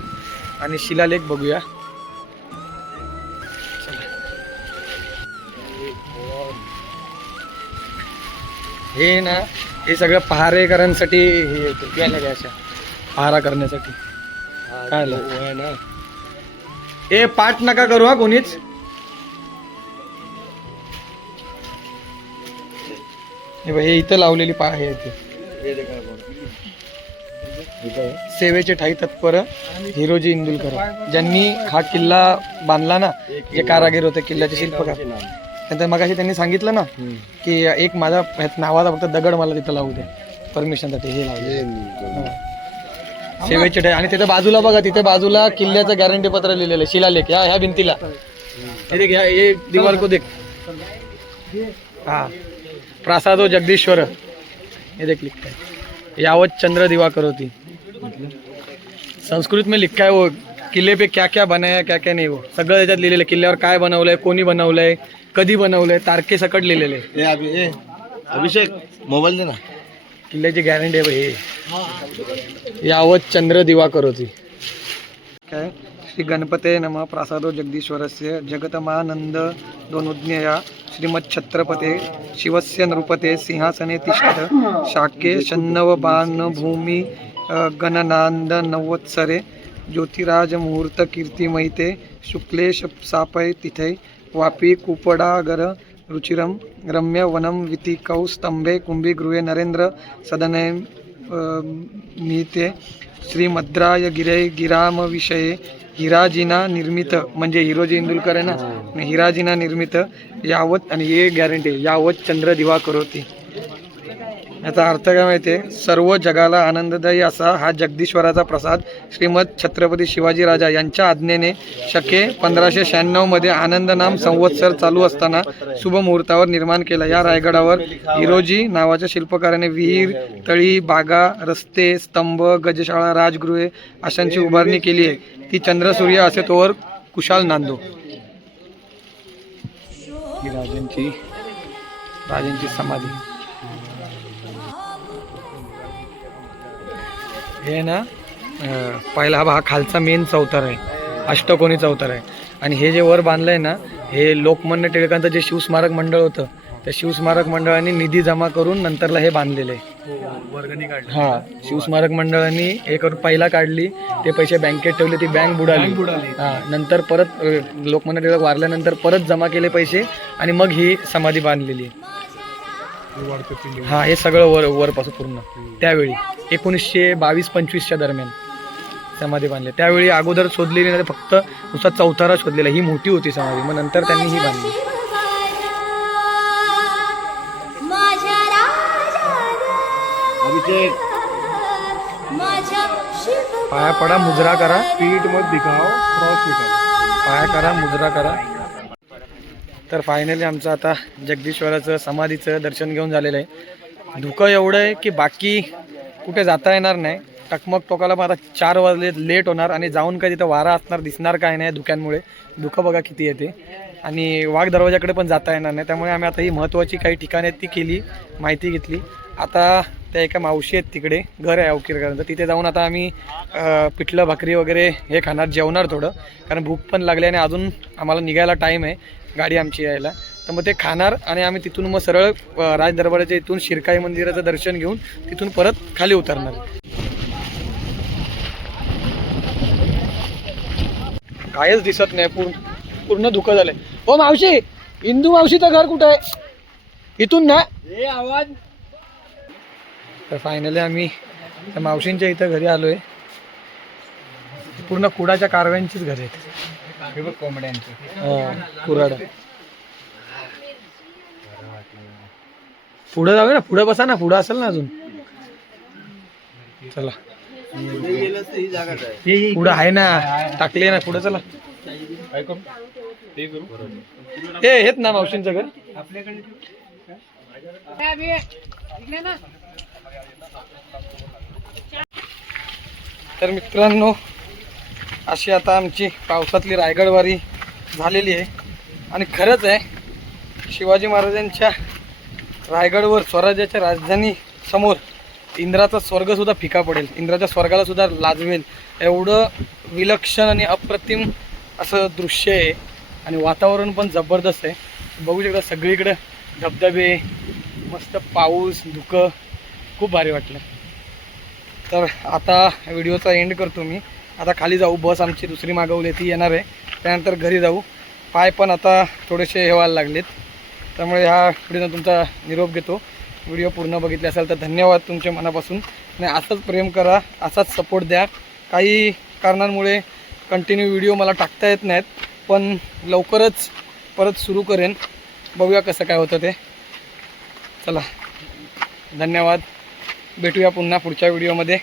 आणि शिलालेख बघूया. हे ना हे सगळं पहारेकरांसाठी हे केलं अशा पहारा करण्यासाठी. काय ना हे पाठ नका करू हा कोणीच. हे इथं लावलेली हे सेवेचे ठाई तत्पर हिरोजी इंदुलकर ज्यांनी हा किल्ला बांधला ना, जे कारागीर होते किल्ल्याचे शिल्पकार. नंतर मगाशी त्यांनी सांगितलं ना की एक माझा नावाचा फक्त दगड मला तिथं लावू द्या परमिशनसाठी हे लावले. सेवेची टाय आणि तिथे बाजूला बघा, तिथे बाजूला किल्ल्याचं गॅरंटी पत्र लिहिलेलं आहे, शिलालेख ह्या भिंतीला. हे देख, हे दीवार को देख. हाँ, प्रासादो जगदीश्वर, ये देख लिखा है, यावत चंद्र दिवाकर होती. संस्कृत में लिखा है वो किल्ले पे क्या क्या बनाया क्या क्या नाही, वो सगळं त्याच्यात लिहिलेलं, किल्ल्यावर काय बनवलंय, कोणी बनवलंय, कधी बनवलंय, तारखे सकट लिहिलेले. अभिषेक मोबाईल दे ना. किल्ल्याची गॅरंटी आहे भाई. यावत चंद्र दिवाकर होती. काय श्री गणपते नमः प्रासादो जगदीश्वरस्य जगतमानंद दोनोज्ञया श्रीमच्छत्रपते शिवस्य नृपते सिंहासने तिष्ठत शाक्ये शन्नव बाण भूमि गणनांद नवोत्सरे ज्योतिराज मुहूर्त कीर्तिमयिते शुक्लेश सापय तिथे वापी कुपडागर रुचिरम रम्य वनम वितिकौ स्तंभे कुंभीगृहे नरेंद्र सदने नीते श्रीमद्राय गिरे गिराम विषये हिराजीना निर्मित, म्हणजे हिरोजी इंदुलकर आहे ना, हिराजीना निर्मित यावत, आणि हे गॅरंटी यावत चंद्र दिवाकर होती. याचा अर्थ काय माहिती आहे, सर्व जगाला आनंददायी असा हा जगदीश्वराचा प्रसाद श्रीमद छत्रपती शिवाजी राजा यांच्या आज्ञेने शके 1596 मध्ये आनंद नाम संवत्सर चालू असताना शुभ मुहूर्तावर निर्माण केला. या रायगडावर हिरोजी नावाच्या शिल्पकाराने विहीर, तळी, बागा, रस्ते, स्तंभ, गजशाळा, राजगृहे अशांची उभारणी केली आहे. ती चंद्रसूर्य असे तोवर कुशाल नांदो. ही राजांची समाधी. हे ना पहिला हा खालचा मेन चौतार आहे, अष्टकोनी चौतार आहे. आणि हे जे वर बांधलं आहे ना, हे लोकमान्य टिळकांचं जे शिवस्मारक मंडळ होतं, त्या शिवस्मारक मंडळाने निधी जमा करून नंतरला हे बांधलेलं आहे. वर्गणी काढली. हां, शिवस्मारक मंडळाने एक पहिला काढली, ते पैसे बँकेत ठेवले, ती बँक बुडाली. हां, नंतर परत लोकमान्य टिळक वारल्यानंतर परत जमा केले पैसे आणि मग ही समाधी बांधलेली. हां, हे सगळं वरपासून पूर्ण त्यावेळी 1922-25च्या दरम्यान समाधी बांधली. त्यावेळी अगोदर शोधलेली नाही, फक्त नुसता चौथारा शोधलेला. ही मोठी होती समाधी, मग नंतर त्यांनी ही बांधली. पाया पडा, मुजरा करा, पीठ मत दिखाओ, क्रॉस दिखाओ, पाया करा, मुजरा करा. तर फायनली आमचं आता जगदीश्वराचं समाधीचं दर्शन घेऊन झालेलं आहे. धुकं एवढं आहे की बाकी कुठे जाता येणार नाही. टकमक टोकाला मग आता 4 वाजले, लेट होणार आणि जाऊन काय तिथं वारा असणार दिसणार काय नाही धुक्यांमुळे. धुकं बघा किती येते आणि वाघ दरवाजाकडे पण जाता येणार नाही. त्यामुळे आम्ही आता ही महत्त्वाची काही ठिकाणं आहेत ती केली, माहिती घेतली. आता त्या एका मावशी आहेत तिकडे, घर आहे अवकीरकरांचं, तिथे जाऊन आता आम्ही पिठलं भाकरी वगैरे हे खाणार, जेवणार थोडं, कारण भूक पण लागली आणि अजून आम्हाला निघायला टाईम आहे गाडी आमची यायला. तर मग ते खाणार आणि आम्ही तिथून मग सरळ राजदरबाराच्या इथून शिरकाई मंदिराचं दर्शन घेऊन तिथून परत खाली उतरणार. कायच दिसत नाही, पूर्ण धुकं झालंय. हो मावशी, इंदू मावशीचं घर कुठं आहे? इथून ना आवाज. तर फायनली आम्ही त्या मावशींच्या इथं घरी आलोय. पूर्ण कुडाच्या कारव्यांचीच घर आहेत, कोंबड्यांची. कुराड पुढं जाऊया ना, पुढं बसा ना, पुढं असेल ना अजून. चला पुढं आहे ना, टाकले ना पुढं. चला हे हेच ना मावशींचं घर आपल्याकडे. तर मित्रांनो, अशी आता आमची पावसातली रायगडवारी झालेली आहे. आणि खरंच आहे, शिवाजी महाराजांच्या रायगडवर स्वराज्याच्या राजधानी समोर इंद्राचा स्वर्गसुद्धा फिका पडेल, इंद्राच्या स्वर्गाला सुद्धा लाजवेल एवढं विलक्षण आणि अप्रतिम असं दृश्य आहे. आणि वातावरण पण जबरदस्त आहे, बघू शकता सगळीकडे धबधबे, मस्त पाऊस, धुकं, खूप भारी वाटलं. तर आता व्हिडिओचा एंड करतो मी. आता खाली जाऊ, बस आमची दुसरी मागवली ती येणार आहे, त्यानंतर घरी जाऊ. पाय पण आता थोडेसे हे व्हायला लागलेत, त्यामुळे ह्या व्हिडिओनं तुमचा निरोप घेतो. व्हिडिओ पूर्ण बघितले असाल तर धन्यवाद तुमच्या मनापासून. आणि असंच प्रेम करा, असाच सपोर्ट द्या. काही कारणांमुळे कंटिन्यू व्हिडिओ मला टाकता येत नाहीत, पण लवकरच परत सुरू करेन, बघूया कसं काय होतं ते. चला धन्यवाद, भेटूया पुन्हा पुढच्या व्हिडिओमध्ये.